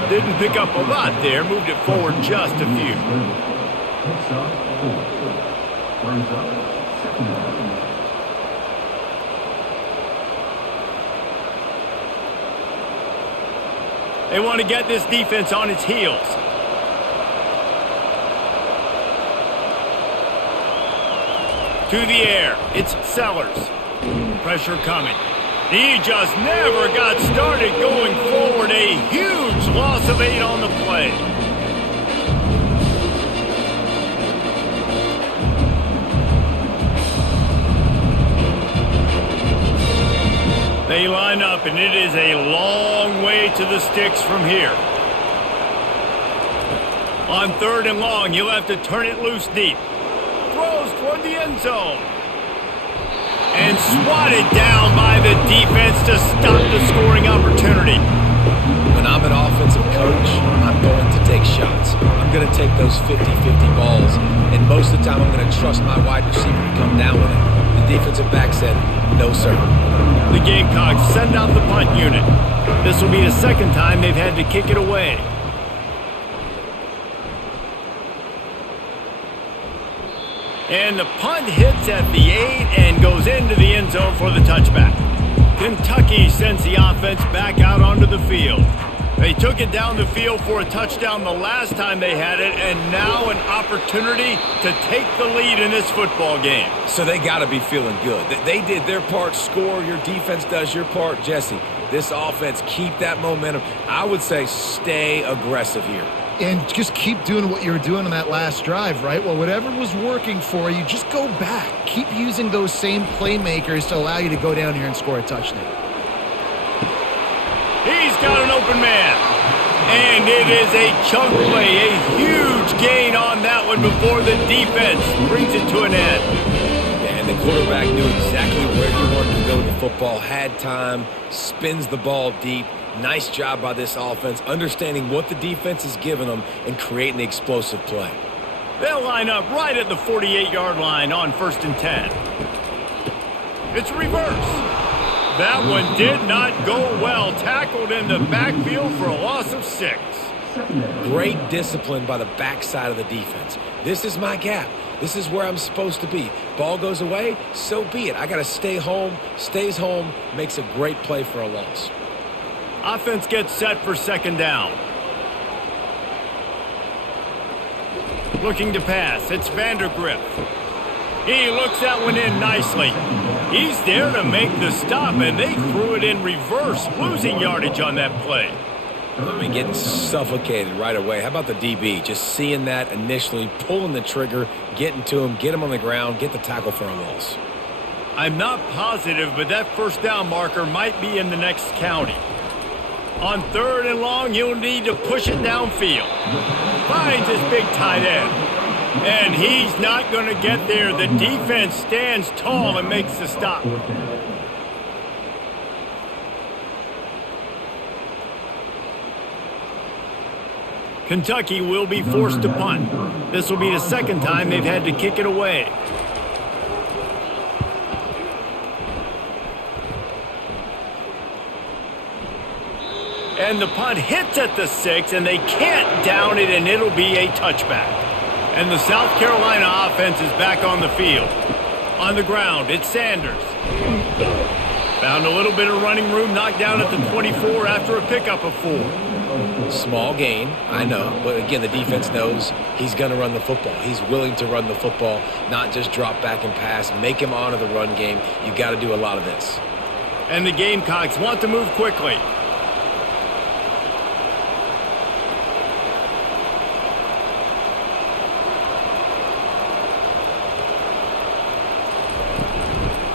Didn't pick up a lot there, moved it forward just a few. They want to get this defense on its heels. To the air, it's Sellers. Pressure coming. He just never got started going forward. A huge loss of 8 on the play. They line up, and it is a long way to the sticks from here. On 3rd and long, you'll have to turn it loose deep. Throws toward the end zone. And swatted down by the defense to stop the scoring opportunity. When I'm an offensive coach, I'm going to take shots. I'm going to take those 50-50 balls, and most of the time I'm going to trust my wide receiver to come down with it. The defensive back said, no, sir. The Gamecocks send out the punt unit. This will be the second time they've had to kick it away. And the punt hits at the 8 and goes into the end zone for the touchback. Kentucky sends the offense back out onto the field. They took it down the field for a touchdown the last time they had it, and now an opportunity to take the lead in this football game. So they got to be feeling good. They did their part, score. Your defense does your part. Jesse, this offense, keep that momentum. I would say stay aggressive here. And just keep doing what you were doing on that last drive, right? Well, whatever was working for you, just go back. Keep using those same playmakers to allow you to go down here and score a touchdown. He's got an open man. And it is a chunk play, a huge gain on that one before the defense brings it to an end. And the quarterback knew exactly where he wanted to go with the football, had time, spins the ball deep. Nice job by this offense, understanding what the defense is giving them and creating the explosive play. They'll line up right at the 48-yard line on 1st and 10. It's reverse. That one did not go well. Tackled in the backfield for a loss of 6. Great discipline by the backside of the defense. This is my gap. This is where I'm supposed to be. Ball goes away, so be it. I got to stay home. Stays home, makes a great play for a loss. Offense gets set for 2nd down. Looking to pass. It's Vandergriff. He looks that one in nicely. He's there to make the stop, and they threw it in reverse, losing yardage on that play. I mean, getting suffocated right away. How about the DB? Just seeing that initially, pulling the trigger, getting to him, get him on the ground, get the tackle for a loss. I'm not positive, but that first down marker might be in the next county. On 3rd and long, he'll need to push it downfield. Finds his big tight end. And he's not going to get there. The defense stands tall and makes the stop. Kentucky will be forced to punt. This will be the second time they've had to kick it away. And the punt hits at the 6, and they can't down it, and it'll be a touchback. And the South Carolina offense is back on the field. On the ground, it's Sanders. Found a little bit of running room, knocked down at the 24 after a pickup of 4. Small gain, I know, but again, the defense knows he's going to run the football. He's willing to run the football, not just drop back and pass, make him honor the run game. You got to do a lot of this. And the Gamecocks want to move quickly.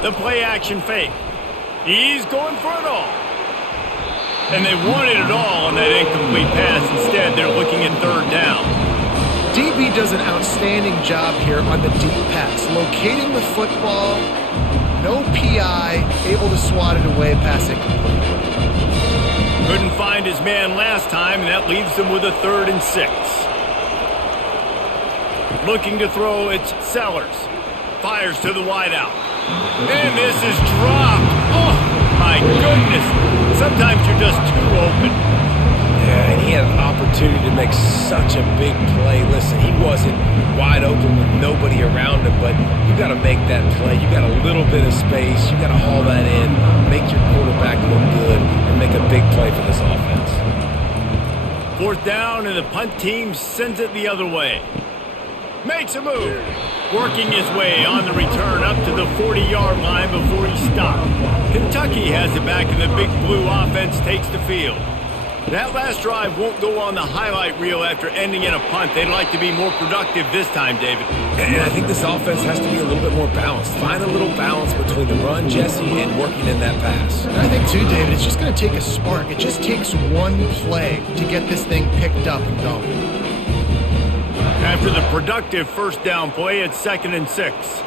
The play action fake. He's going for it all. And they wanted it all on that incomplete pass. Instead, they're looking at 3rd down. DB does an outstanding job here on the deep pass. Locating the football, no PI, able to swat it away, pass it complete. Couldn't find his man last time, and that leaves them with a 3rd and 6. Looking to throw, it's Sellers. Fires to the wideout. And this is dropped. Oh, my goodness. Sometimes you're just too open. Yeah, and he had an opportunity to make such a big play. Listen, he wasn't wide open with nobody around him, but you got to make that play. You got a little bit of space. You got to haul that in, make your quarterback look good, and make a big play for this offense. 4th down, and the punt team sends it the other way. Makes a move. Working his way on the return up to the 40-yard line before he stopped. Kentucky has it back, and the Big Blue offense takes the field. That last drive won't go on the highlight reel after ending in a punt. They'd like to be more productive this time, David. And I think this offense has to be a little bit more balanced. Find a little balance between the run, Jesse, and working in that pass. I think, too, David, it's just going to take a spark. It just takes one play to get this thing picked up and going. After the productive first down play, it's 2nd and 6.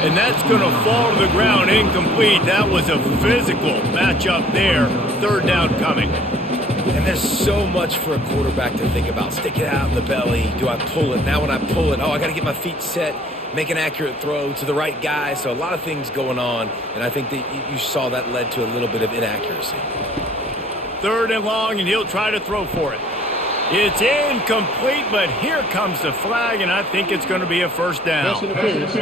And that's going to fall to the ground incomplete. That was a physical matchup there. 3rd down coming. And there's so much for a quarterback to think about. Stick it out in the belly. Do I pull it? Now when I pull it, I got to get my feet set, make an accurate throw to the right guy. So a lot of things going on. And I think that you saw that led to a little bit of inaccuracy. 3rd and long, and he'll try to throw for it. It's incomplete, but here comes the flag, and I think it's going to be a 1st down. Defense.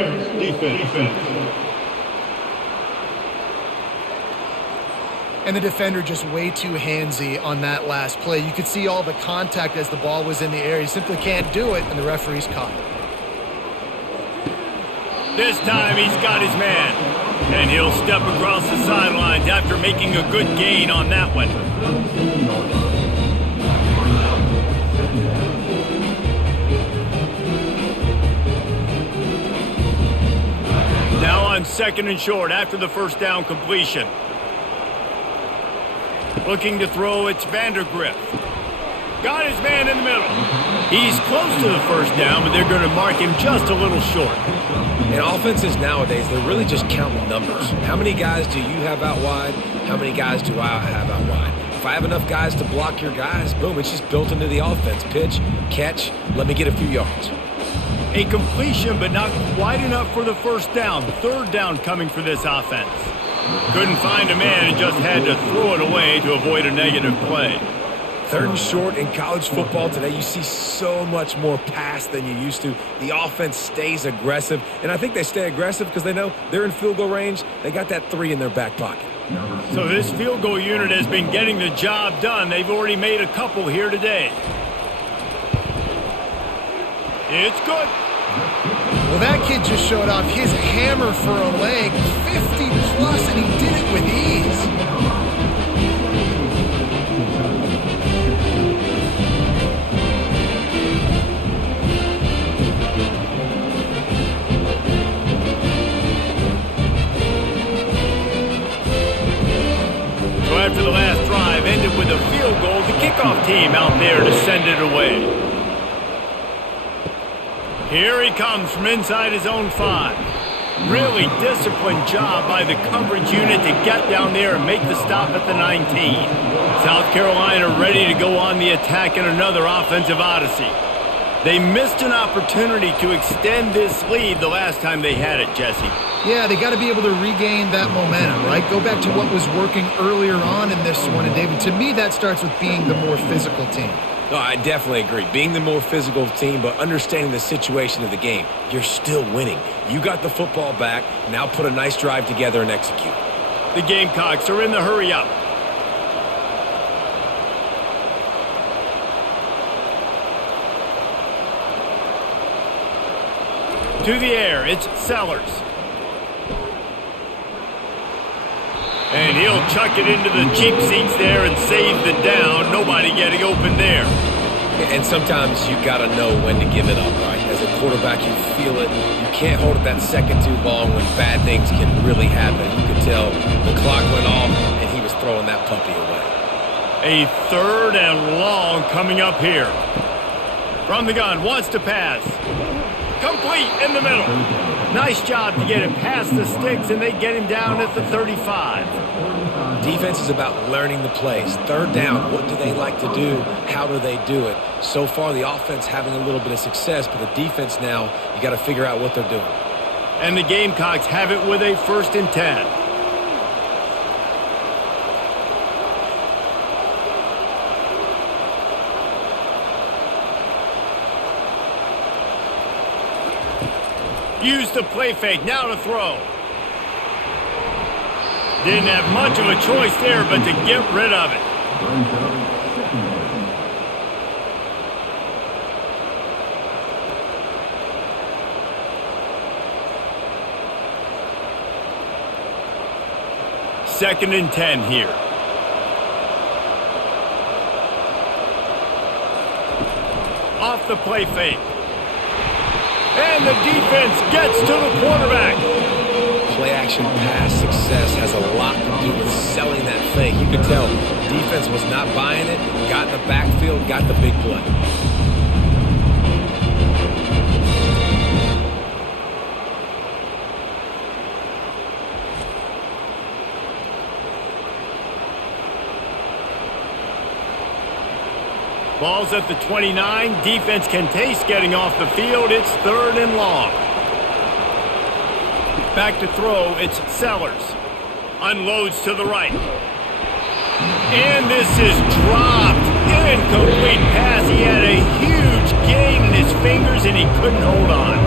And the defender just way too handsy on that last play. You could see all the contact as the ball was in the air. He simply can't do it, and the referee's caught it. This time he's got his man. And he'll step across the sidelines after making a good gain on that one. Now on 2nd and short after the first down completion. Looking to throw, it's Vandergriff. Got his man in the middle. He's close to the first down, but they're going to mark him just a little short. And offenses nowadays, they're really just counting numbers. How many guys do you have out wide? How many guys do I have out wide? If I have enough guys to block your guys, boom, it's just built into the offense. Pitch, catch, let me get a few yards. A completion, but not quite enough for the first down. 3rd down coming for this offense. Couldn't find a man and just had to throw it away to avoid a negative play. 3rd and short in college football today, you see so much more pass than you used to. The offense stays aggressive, and I think they stay aggressive because they know they're in field goal range. They got that 3 in their back pocket. So this field goal unit has been getting the job done. They've already made a couple here today. It's good. Well, that kid just showed off his hammer for a leg, 50 plus, and he did it with ease. So after the last drive ended with a field goal, the kickoff team out there to send it away. Here he comes from inside his own 5. Really disciplined job by the coverage unit to get down there and make the stop at the 19. South Carolina ready to go on the attack in another offensive odyssey. They missed an opportunity to extend this lead the last time they had it, Jesse. Yeah, they got to be able to regain that momentum, right? Go back to what was working earlier on in this one. And, David, to me, that starts with being the more physical team. No, I definitely agree. Being the more physical team, but understanding the situation of the game. You're still winning. You got the football back. Now put a nice drive together and execute. The Gamecocks are in the hurry up. To the air, it's Sellers. And he'll chuck it into the cheap seats there and save the down. Nobody getting open there. And sometimes you got to know when to give it up, right? As a quarterback, you feel it. You can't hold it that second too long when bad things can really happen. You could tell the clock went off and he was throwing that puppy away. A 3rd and long coming up here. From the gun, wants to pass. Complete in the middle. Nice job to get him past the sticks, and they get him down at the 35. Defense is about learning the plays. 3rd down, what do they like to do? How do they do it? So far, the offense having a little bit of success, but the defense now, you got to figure out what they're doing. And the Gamecocks have it with a 1st and 10. Use the play fake, now to throw. Didn't have much of a choice there, but to get rid of it. Second and 10 here. Off the play fake. And the defense gets to the quarterback. Play-action pass success has a lot to do with selling that fake. You could tell defense was not buying it, got in the backfield, got the big play. Ball's at the 29. Defense can taste getting off the field. It's 3rd and long. Back to throw. It's Sellers. Unloads to the right. And this is dropped. Incomplete pass. He had a huge gain in his fingers, and he couldn't hold on.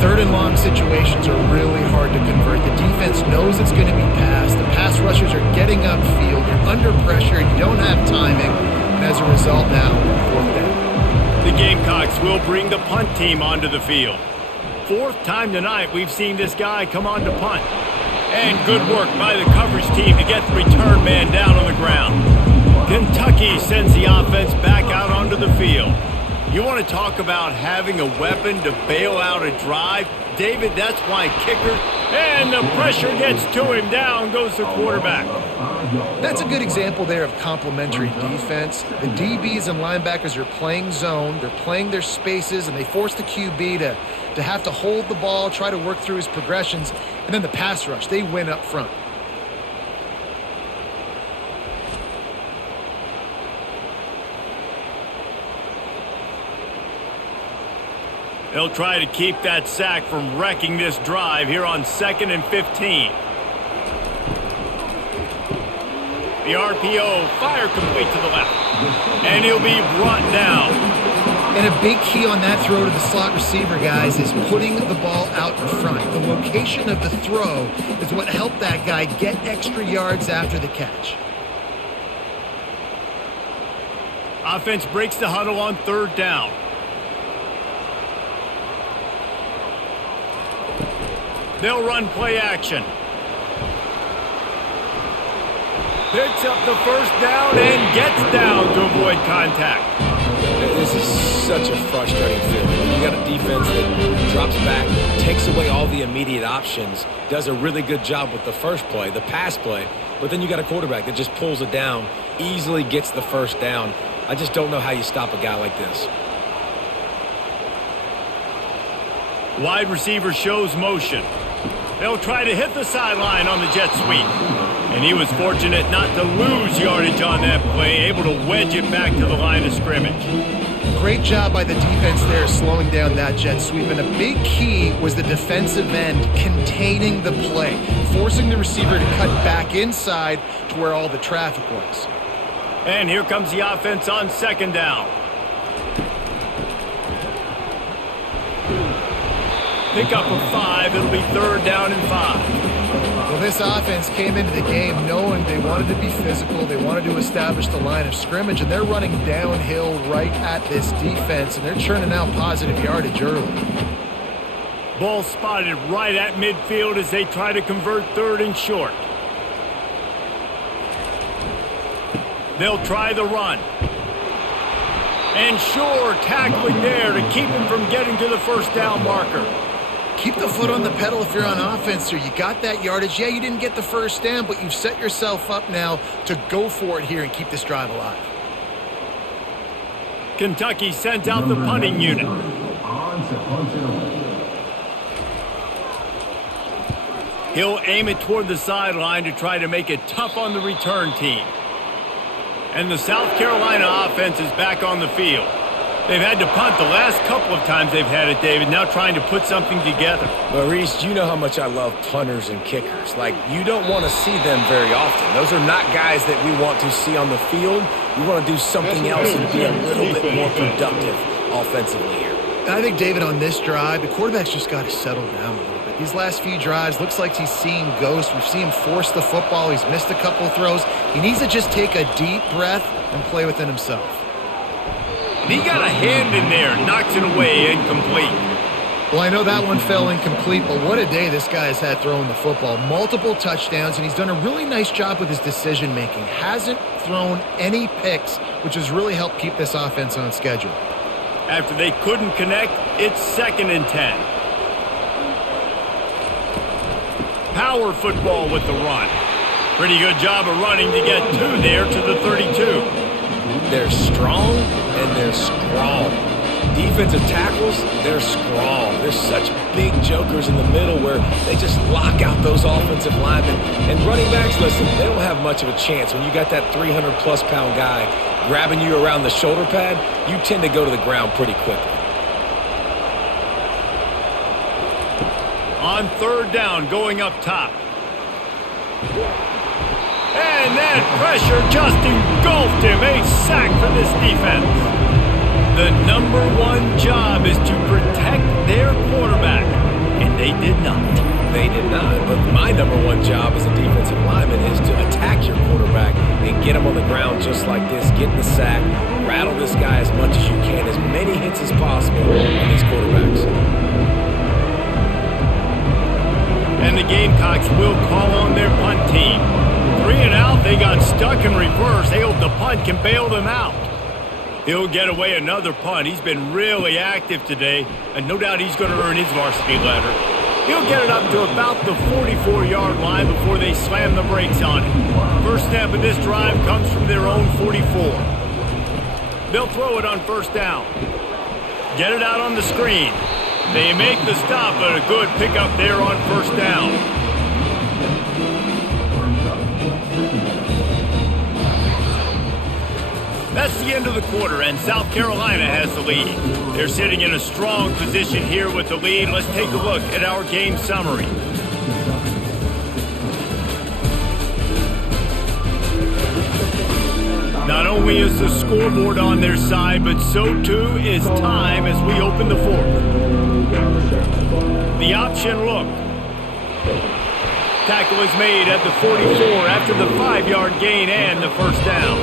3rd and long situations are really hard to convert. The defense knows it's going to be passed. The pass rushers are getting upfield. You're under pressure. You don't have timing. As a result now, 4th down. The Gamecocks will bring the punt team onto the field. 4th time tonight we've seen this guy come on to punt. And good work by the coverage team to get the return man down on the ground. Kentucky sends the offense back out onto the field. You want to talk about having a weapon to bail out a drive? David, that's why kicker. And the pressure gets to him. Down goes the quarterback. That's a good example there of complementary defense. The DBs and linebackers are playing zone. They're playing their spaces, and they force the QB to have to hold the ball, try to work through his progressions. And then the pass rush, they win up front. They'll try to keep that sack from wrecking this drive here on 2nd and 15. The RPO, fire complete to the left. And he'll be brought down. And a big key on that throw to the slot receiver, guys, is putting the ball out in front. The location of the throw is what helped that guy get extra yards after the catch. Offense breaks the huddle on 3rd down. They'll run play action. Picks up the 1st down and gets down to avoid contact. This is such a frustrating feeling. You got a defense that drops back, takes away all the immediate options, does a really good job with the first play, the pass play, but then you got a quarterback that just pulls it down, easily gets the 1st down. I just don't know how you stop a guy like this. Wide receiver shows motion. They'll try to hit the sideline on the jet sweep. And he was fortunate not to lose yardage on that play, able to wedge it back to the line of scrimmage. Great job by the defense there slowing down that jet sweep. And a big key was the defensive end containing the play, forcing the receiver to cut back inside to where all the traffic was. And here comes the offense on 2nd down. Pick up a 5. It'll be 3rd down and 5. Well, this offense came into the game knowing they wanted to be physical, they wanted to establish the line of scrimmage, and they're running downhill right at this defense, and they're churning out positive yardage early. Ball spotted right at midfield as they try to convert 3rd and short. They'll try the run. And sure, tackling there to keep him from getting to the 1st down marker. Keep the foot on the pedal if you're on offense here. You got that yardage. Yeah, you didn't get the 1st down, but you've set yourself up now to go for it here and keep this drive alive. Kentucky sends out the punting unit. He'll aim it toward the sideline to try to make it tough on the return team. And the South Carolina offense is back on the field. They've had to punt the last couple of times they've had it, David, now trying to put something together. Maurice, you know how much I love punters and kickers. Like, you don't want to see them very often. Those are not guys that we want to see on the field. We want to do something else and be a little bit more productive offensively here. And I think, David, on this drive, the quarterback's just got to settle down a little bit. These last few drives, looks like he's seeing ghosts. We've seen him force the football. He's missed a couple of throws. He needs to just take a deep breath and play within himself. He got a hand in there, knocks it away, incomplete. Well, I know that one fell incomplete, but what a day this guy has had throwing the football. Multiple touchdowns, and he's done a really nice job with his decision-making. Hasn't thrown any picks, which has really helped keep this offense on schedule. After they couldn't connect, it's 2nd and 10. Power football with the run. Pretty good job of running to get 2 there to the 32. They're strong and they're strong. Defensive tackles, they're strong. There's such big jokers in the middle where they just lock out those offensive linemen. And running backs, listen, they don't have much of a chance. When you got that 300-plus pound guy grabbing you around the shoulder pad, you tend to go to the ground pretty quickly. On 3rd down, going up top. And that pressure just engulfed him. A sack for this defense. The #1 job is to protect their quarterback. And they did not. They did not. But my #1 job as a defensive lineman is to attack your quarterback and get him on the ground just like this. Get the sack. Rattle this guy as much as you can. As many hits as possible on these quarterbacks. And the Gamecocks will call on their punt team. 3 and out, they got stuck in reverse. They hope the punt can bail them out. He'll get away another punt. He's been really active today, and no doubt he's going to earn his varsity letter. He'll get it up to about the 44-yard line before they slam the brakes on it. First snap of this drive comes from their own 44. They'll throw it on 1st down. Get it out on the screen. They make the stop, but a good pickup there on 1st down. That's the end of the quarter, and South Carolina has the lead. They're sitting in a strong position here with the lead. Let's take a look at our game summary. Not only is the scoreboard on their side, but so too is time as we open the fourth. The option look. Tackle is made at the 44 after the 5-yard gain and the first down.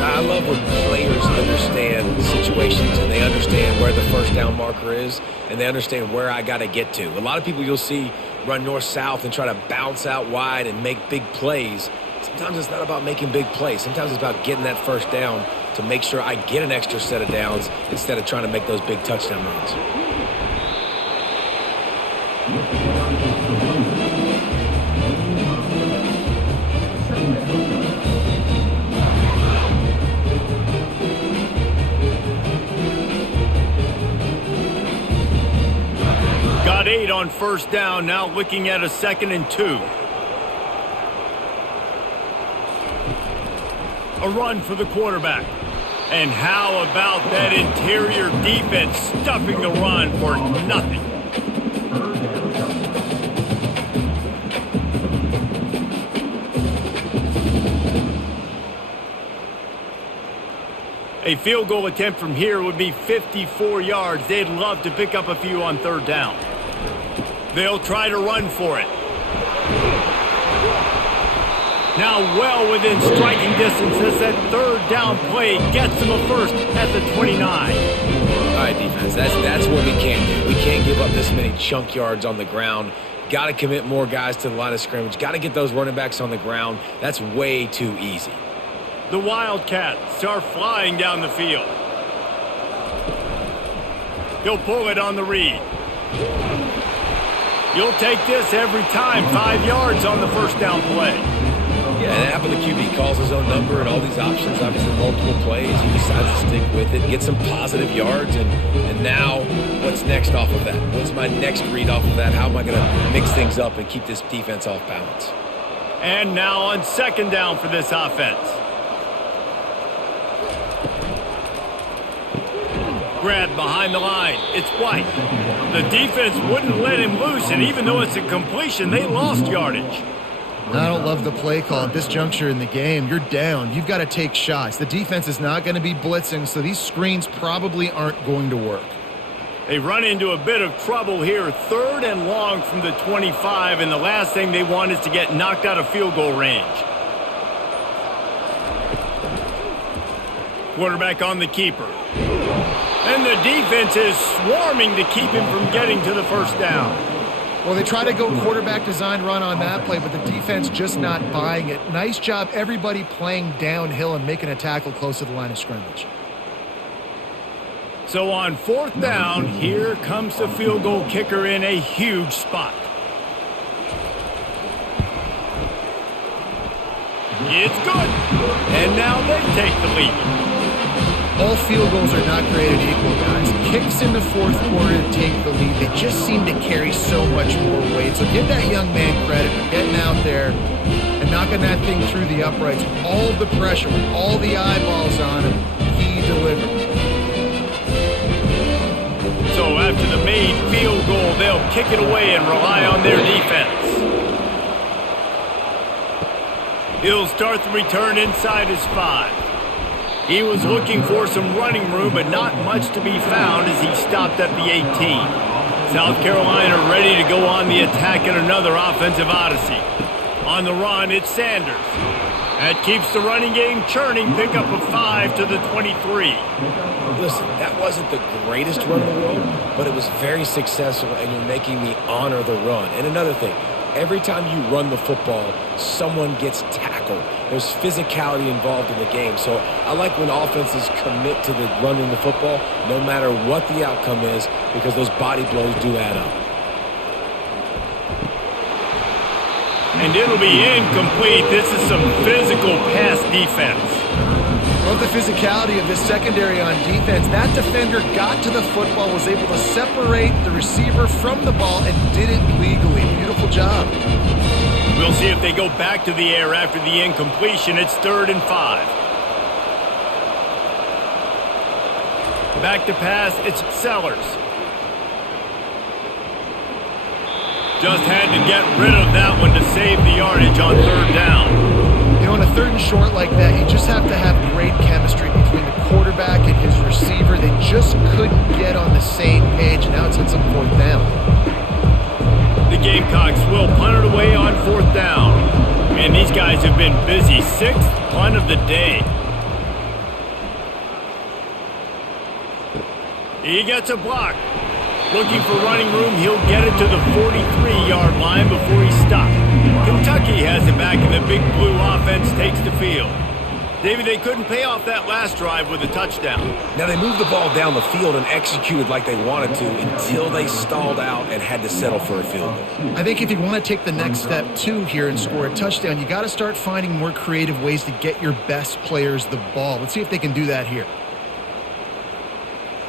I love when players understand situations and they understand where the first down marker is and they understand where I got to get to. A lot of people you'll see run north-south and try to bounce out wide and make big plays. Sometimes it's not about making big plays. Sometimes it's about getting that first down to make sure I get an extra set of downs instead of trying to make those big touchdown runs. Got 8 on first down, now looking at a 2nd and 2. A run for the quarterback. And how about that interior defense stuffing the run for nothing? A field goal attempt from here would be 54 yards. They'd love to pick up a few on third down. They'll try to run for it. Now well within striking distance as that third down play gets them a first at the 29. All right, defense, that's what we can't do. We can't give up this many chunk yards on the ground. Got to commit more guys to the line of scrimmage. Got to get those running backs on the ground. That's way too easy. The Wildcats are flying down the field. He'll pull it on the read. You'll take this every time. 5 yards on the first down play. Yeah, and after the QB calls his own number and all these options, obviously multiple plays, he decides to stick with it, get some positive yards, and now what's next off of that? What's my next read off of that? How am I going to mix things up and keep this defense off balance? And now on 2nd down for this offense. Grab behind the line. It's White. The defense wouldn't let him loose, and even though it's a completion, they lost yardage. I don't love the play call at this juncture in the game. You're down. You've got to take shots. The defense is not going to be blitzing, so these screens probably aren't going to work. They run into a bit of trouble here. 3rd and long from the 25, and the last thing they want is to get knocked out of field goal range. Quarterback on the keeper. And the defense is swarming to keep him from getting to the first down. Well, they try to go quarterback design run on that play, but the defense just not buying it. Nice job, everybody playing downhill and making a tackle close to the line of scrimmage. So on 4th down, here comes the field goal kicker in a huge spot. It's good. And now they take the lead. All field goals are not created equal, guys. Kicks in the 4th quarter to take the lead. They just seem to carry so much more weight. So give that young man credit for getting out there and knocking that thing through the uprights. With all of the pressure, with all the eyeballs on him, he delivered. So after the made field goal, they'll kick it away and rely on their defense. He'll start the return inside his 5. He was looking for some running room, but not much to be found as he stopped at the 18. South Carolina ready to go on the attack in another offensive odyssey. On the run, it's Sanders. That keeps the running game churning. Pick up a 5 to the 23. Listen, that wasn't the greatest run in the world, but it was very successful, and you're making me honor the run. And another thing, every time you run the football, someone gets tackled. There's physicality involved in the game. So I like when offenses commit to the running the football, no matter what the outcome is, because those body blows do add up. And it'll be incomplete. This is some physical pass defense. Love the physicality of this secondary on defense. That defender got to the football, was able to separate the receiver from the ball, and did it legally. Beautiful job. We'll see if they go back to the air after the incompletion. It's 3rd and 5. Back to pass, it's Sellers. Just had to get rid of that one to save the yardage on 3rd down. You know, in a third and short like that, you just have to have great chemistry between the quarterback and his receiver. They just couldn't get on the same page, and now it's on fourth down. The Gamecocks will punt it away on fourth down. And these guys have been busy. 6th punt of the day. He gets a block. Looking for running room, he'll get it to the 43-yard line before he stopped. Kentucky has it back, and the Big Blue offense takes the field. David, they couldn't pay off that last drive with a touchdown. Now, they moved the ball down the field and executed like they wanted to until they stalled out and had to settle for a field goal. I think if you want to take the next step, too, here and score a touchdown, you got to start finding more creative ways to get your best players the ball. Let's see if they can do that here.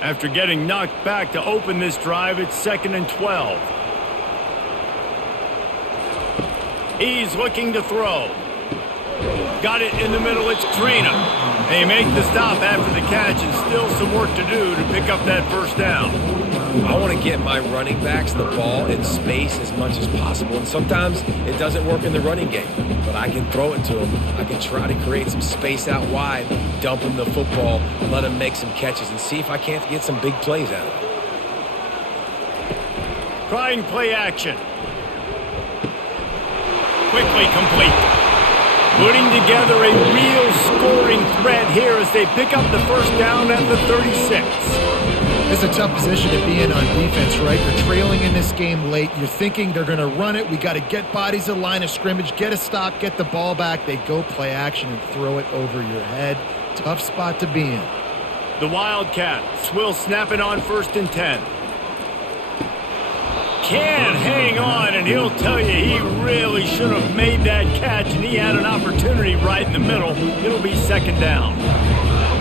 After getting knocked back to open this drive, it's 2nd and 12. He's looking to throw. Got it in the middle, it's Trina. They make the stop after the catch, and still some work to do to pick up that first down. I want to get my running backs the ball in space as much as possible, and sometimes it doesn't work in the running game, but I can throw it to them. I can try to create some space out wide, dump them the football, let them make some catches, and see if I can't get some big plays out of it. Trying play action. Quickly complete. Putting together a real scoring threat here as they pick up the first down at the 36. It's a tough position to be in on defense, right? You're trailing in this game late. You're thinking they're going to run it. We got to get bodies in line of scrimmage, get a stop, get the ball back. They go play action and throw it over your head. Tough spot to be in. The Wildcats will snap it on 1st and 10. Can't hang on, and he'll tell you he really should have made that catch, and he had an opportunity right in the middle. It'll be 2nd down.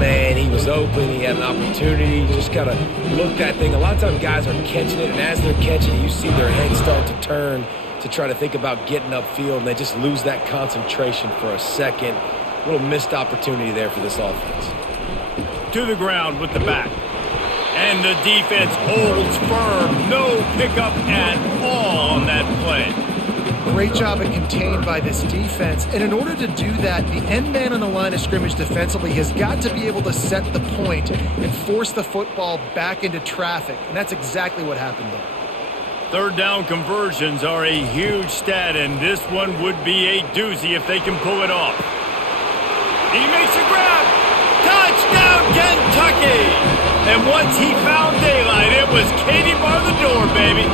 Man, he was open. He had an opportunity. You just got to look that thing. A lot of times guys are catching it, and as they're catching it, you see their head start to turn to try to think about getting upfield, and they just lose that concentration for a second. A little missed opportunity there for this offense. To the ground with the back. And the defense holds firm. No pickup at all on that play. Great job at contained by this defense. And in order to do that, the end man on the line of scrimmage defensively has got to be able to set the point and force the football back into traffic. And that's exactly what happened there. 3rd down conversions are a huge stat, and this one would be a doozy if they can pull it off. He makes a grab. Touchdown, Kentucky! And once he found daylight, it was Katie bar the door, baby.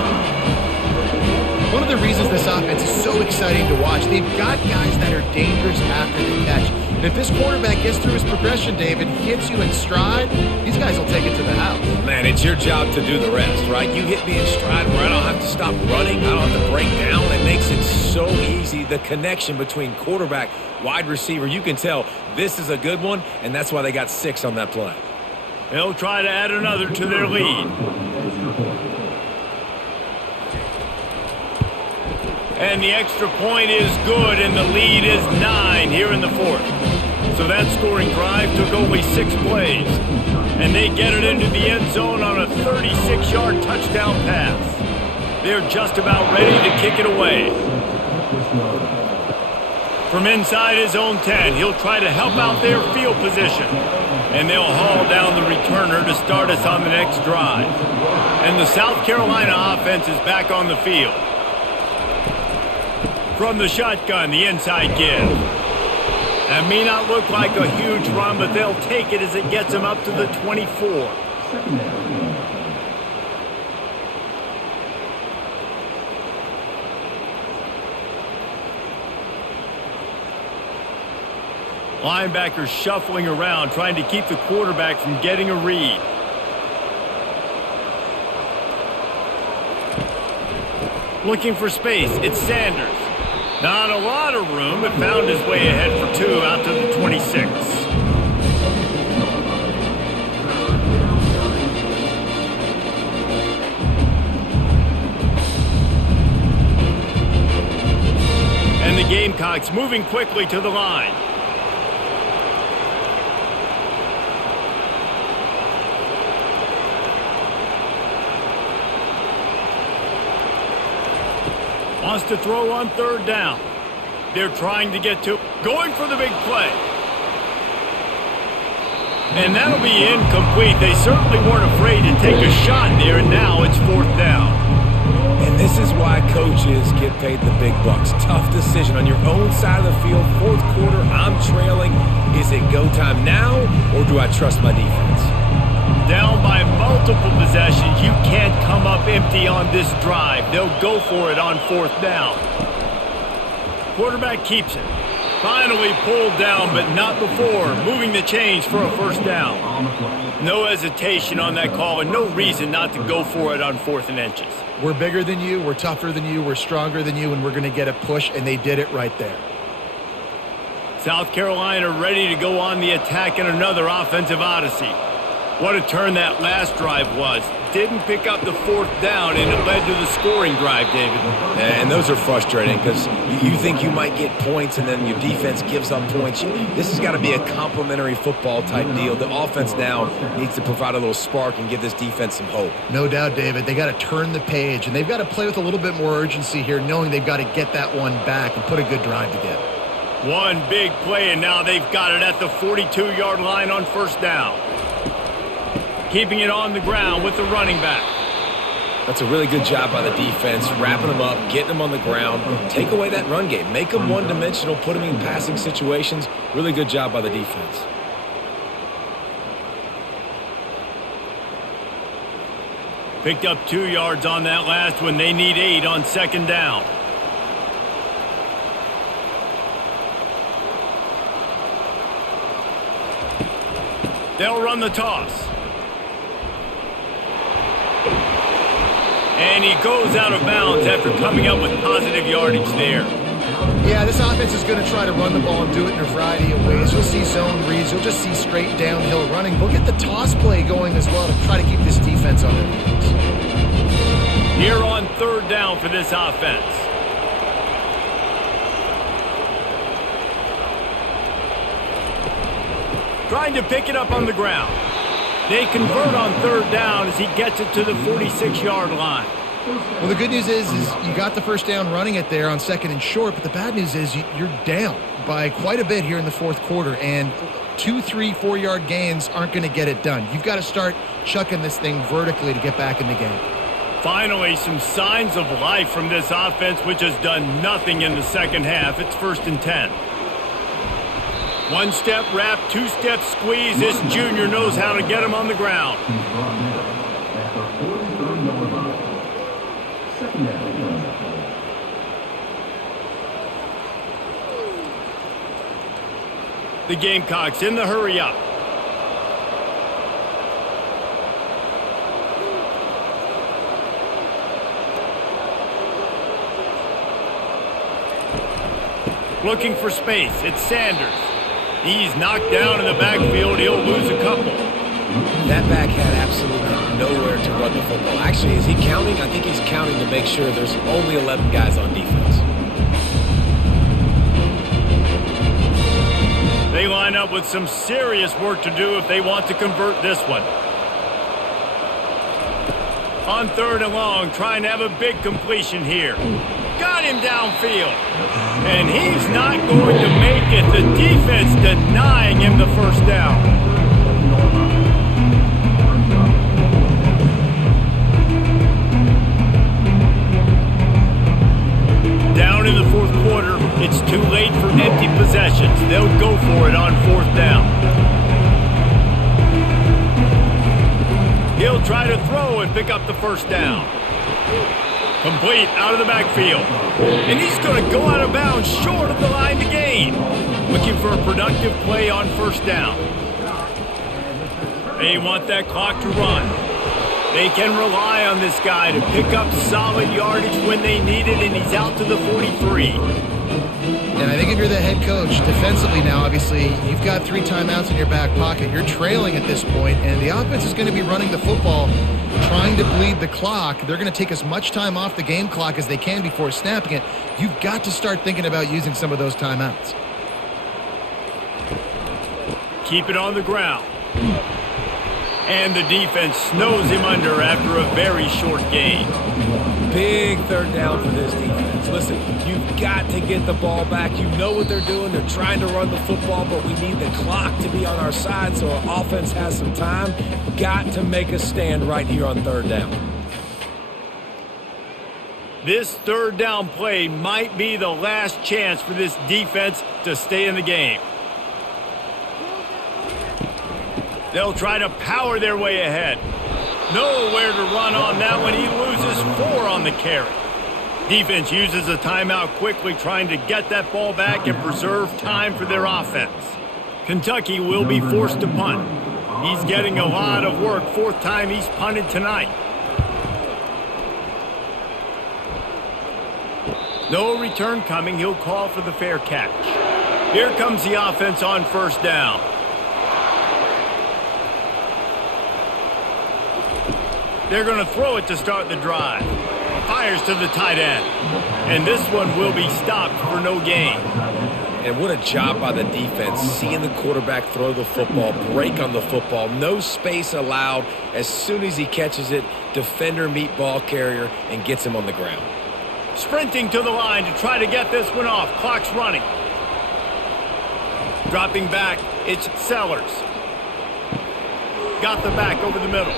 One of the reasons this offense is so exciting to watch, they've got guys that are dangerous after the catch. And if this quarterback gets through his progression, David, hits you in stride, these guys will take it to the house. Man, it's your job to do the rest, right? You hit me in stride where I don't have to stop running. I don't have to break down. It makes it so easy. The connection between quarterback, wide receiver, you can tell this is a good one, and that's why they got 6 on that play. They'll try to add another to their lead. And the extra point is good, and the lead is 9 here in the 4th. So that scoring drive took only 6 plays. And they get it into the end zone on a 36-yard touchdown pass. They're just about ready to kick it away. From inside his own 10, he'll try to help out their field position. And they'll haul down the returner to start us on the next drive. And the South Carolina offense is back on the field. From the shotgun, the inside give. That may not look like a huge run, but they'll take it as it gets them up to the 24. Linebackers shuffling around, trying to keep the quarterback from getting a read. Looking for space, it's Sanders. Not a lot of room, but found his way ahead for 2 out to the 26. And the Gamecocks moving quickly to the line. Wants to throw on 3rd down. They're trying to get to, going for the big play. And that'll be incomplete. They certainly weren't afraid to take a shot there, and now it's 4th down. And this is why coaches get paid the big bucks. Tough decision on your own side of the field. 4th quarter, I'm trailing. Is it go time now, or do I trust my defense? Down by multiple possessions, you can't come up empty on this drive. They'll go for it on 4th down. Quarterback keeps it. Finally pulled down, but not before moving the chains for a 1st down. No hesitation on that call, and no reason not to go for it on 4th and inches. We're bigger than you, we're tougher than you, we're stronger than you, and we're going to get a push, and they did it right there. South Carolina ready to go on the attack in another offensive odyssey. What a turn that last drive was. Didn't pick up the 4th down, and it led to the scoring drive, David. And those are frustrating because you think you might get points and then your defense gives up points. This has got to be a complementary football type deal. The offense now needs to provide a little spark and give this defense some hope. No doubt, David. They got to turn the page, and they've got to play with a little bit more urgency here, knowing they've got to get that one back and put a good drive together. One big play, and now they've got it at the 42-yard line on 1st down. Keeping it on the ground with the running back. That's a really good job by the defense, wrapping them up, getting them on the ground. Take away that run game. Make them one-dimensional, put them in passing situations. Really good job by the defense. Picked up 2 yards on that last one. They need 8 on 2nd down. They'll run the toss. And he goes out of bounds after coming up with positive yardage there. Yeah, this offense is going to try to run the ball and do it in a variety of ways. You'll see zone reads. You'll just see straight downhill running. We'll get the toss play going as well to try to keep this defense on their heels. Here on 3rd down for this offense. Trying to pick it up on the ground. They convert on 3rd down as he gets it to the 46-yard line. Well, the good news is you got the 1st down running it there on 2nd and short, but the bad news is you're down by quite a bit here in the 4th quarter, and 2, 3, 4-yard gains aren't going to get it done. You've got to start chucking this thing vertically to get back in the game. Finally, some signs of life from this offense, which has done nothing in the 2nd half. It's 1st and 10. 1-step wrap, 2-step squeeze. This junior knows how to get him on the ground. The Gamecocks in the hurry up. Looking for space. It's Sanders. He's knocked down in the backfield. He'll lose a couple. That back had absolutely nowhere to run the football. Actually, is he counting? I think he's counting to make sure there's only 11 guys on defense. They line up with some serious work to do if they want to convert this one. On 3rd and long, trying to have a big completion here. Got him downfield. And he's not going to make it. The defense denying him the 1st down. Down in the 4th quarter, it's too late for empty possessions. They'll go for it on 4th down. He'll try to throw and pick up the 1st down. Complete out of the backfield. And he's going to go out of bounds short of the line to gain. Looking for a productive play on 1st down. They want that clock to run. They can rely on this guy to pick up solid yardage when they need it, and he's out to the 43. And I think if you're the head coach, defensively now, obviously, you've got 3 timeouts in your back pocket. You're trailing at this point, and the offense is going to be running the football, trying to bleed the clock. They're going to take as much time off the game clock as they can before snapping it. You've got to start thinking about using some of those timeouts. Keep it on the ground. And the defense snows him under after a very short gain. Big third down for this defense. Listen, you've got to get the ball back. You know what they're doing. They're trying to run the football, but we need the clock to be on our side so our offense has some time. Got to make a stand right here on third down. This third down play might be the last chance for this defense to stay in the game. They'll try to power their way ahead. Nowhere to run on that one. He loses 4 on the carry. Defense uses a timeout quickly, trying to get that ball back and preserve time for their offense. Kentucky will be forced to punt. He's getting a lot of work. 4th time he's punted tonight. No return coming. He'll call for the fair catch. Here comes the offense on first down. They're going to throw it to start the drive. Fires to the tight end. And this one will be stopped for no gain. And what a job by the defense, seeing the quarterback throw the football, break on the football, no space allowed. As soon as he catches it, defender meet ball carrier and gets him on the ground. Sprinting to the line to try to get this one off. Clock's running. Dropping back, it's Sellers. Got the back over the middle.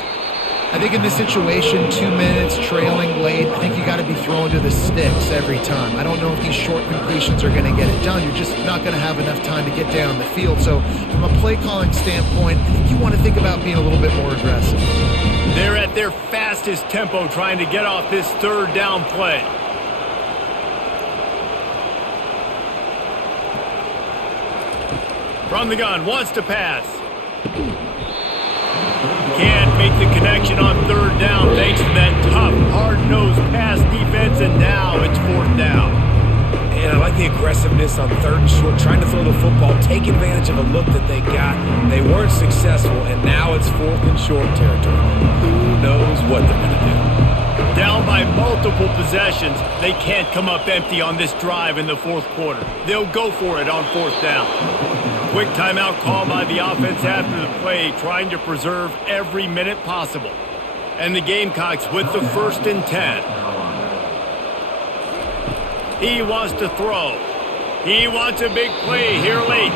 I think in this situation, 2 minutes, trailing late, I think you got to be throwing to the sticks every time. I don't know if these short completions are going to get it done. You're just not going to have enough time to get down the field. So from a play calling standpoint, I think you want to think about being a little bit more aggressive. They're at their fastest tempo trying to get off this third down play. From the gun, wants to pass. Can't make the connection on third down thanks to that tough, hard-nosed pass defense, and now it's 4th down. And I like the aggressiveness on third and short, trying to throw the football, take advantage of a look that they got. They weren't successful, and now it's 4th and short territory. Who knows what they're going to do? Down by multiple possessions, they can't come up empty on this drive in the 4th quarter. They'll go for it on 4th down. Quick timeout call by the offense after the play, trying to preserve every minute possible. And the Gamecocks with the 1st and 10. He wants to throw. He wants a big play here late.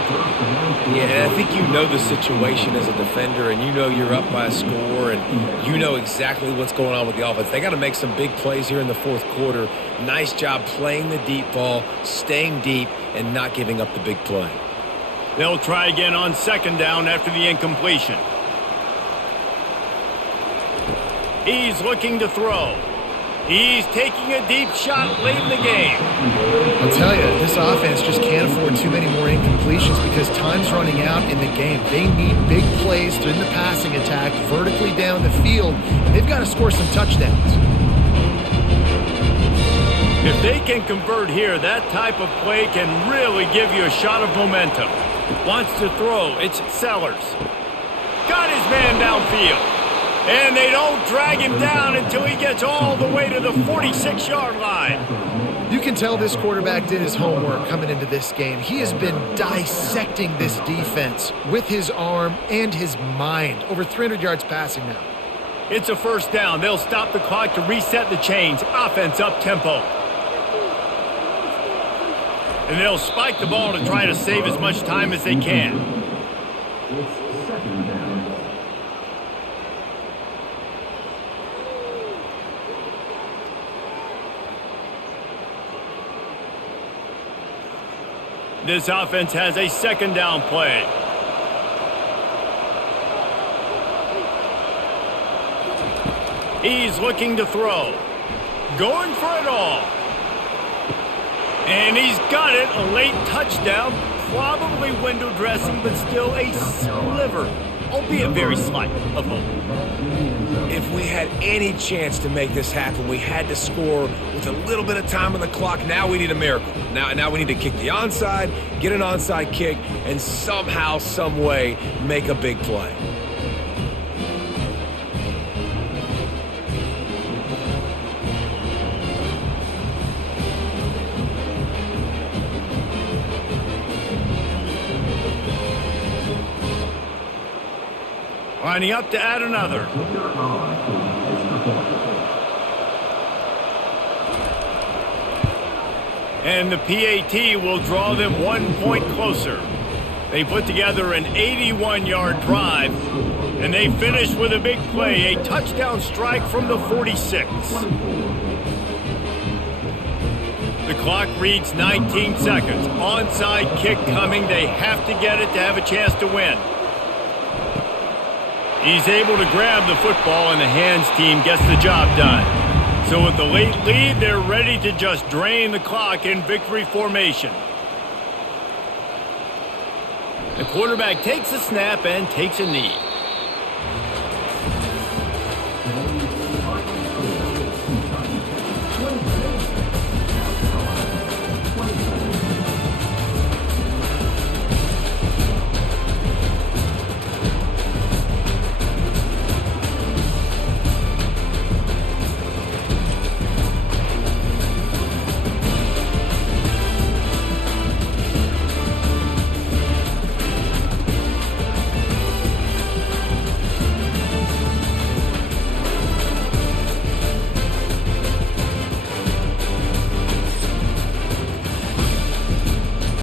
Yeah, I think you know the situation as a defender, and you know you're up by a score, and you know exactly what's going on with the offense. They got to make some big plays here in the 4th quarter. Nice job playing the deep ball, staying deep, and not giving up the big play. They'll try again on 2nd down after the incompletion. He's looking to throw. He's taking a deep shot late in the game. I'll tell you, this offense just can't afford too many more incompletions because time's running out in the game. They need big plays in the passing attack, vertically down the field, and they've got to score some touchdowns. If they can convert here, that type of play can really give you a shot of momentum. Wants to throw. It's Sellers. Got his man downfield. And they don't drag him down until he gets all the way to the 46-yard line. You can tell this quarterback did his homework coming into this game. He has been dissecting this defense with his arm and his mind. Over 300 yards passing now. It's a 1st down. They'll stop the clock to reset the chains. Offense up tempo. And they'll spike the ball to try to save as much time as they can. It's 2nd down. This offense has a 2nd down play. He's looking to throw. Going for it all. And he's got it, a late touchdown, probably window dressing, but still a sliver, albeit very slight, of hope. If we had any chance to make this happen, we had to score with a little bit of time on the clock. Now we need a miracle. Now we need to kick the onside, get an onside kick, and somehow, some way, make a big play. All Lining up to add another. And the PAT will draw them 1 point closer. They put together an 81-yard drive, and they finish with a big play, a touchdown strike from the 46. The clock reads 19 seconds. Onside kick coming. They have to get it to have a chance to win. He's able to grab the football, and the hands team gets the job done. So with the late lead, they're ready to just drain the clock in victory formation. The quarterback takes a snap and takes a knee.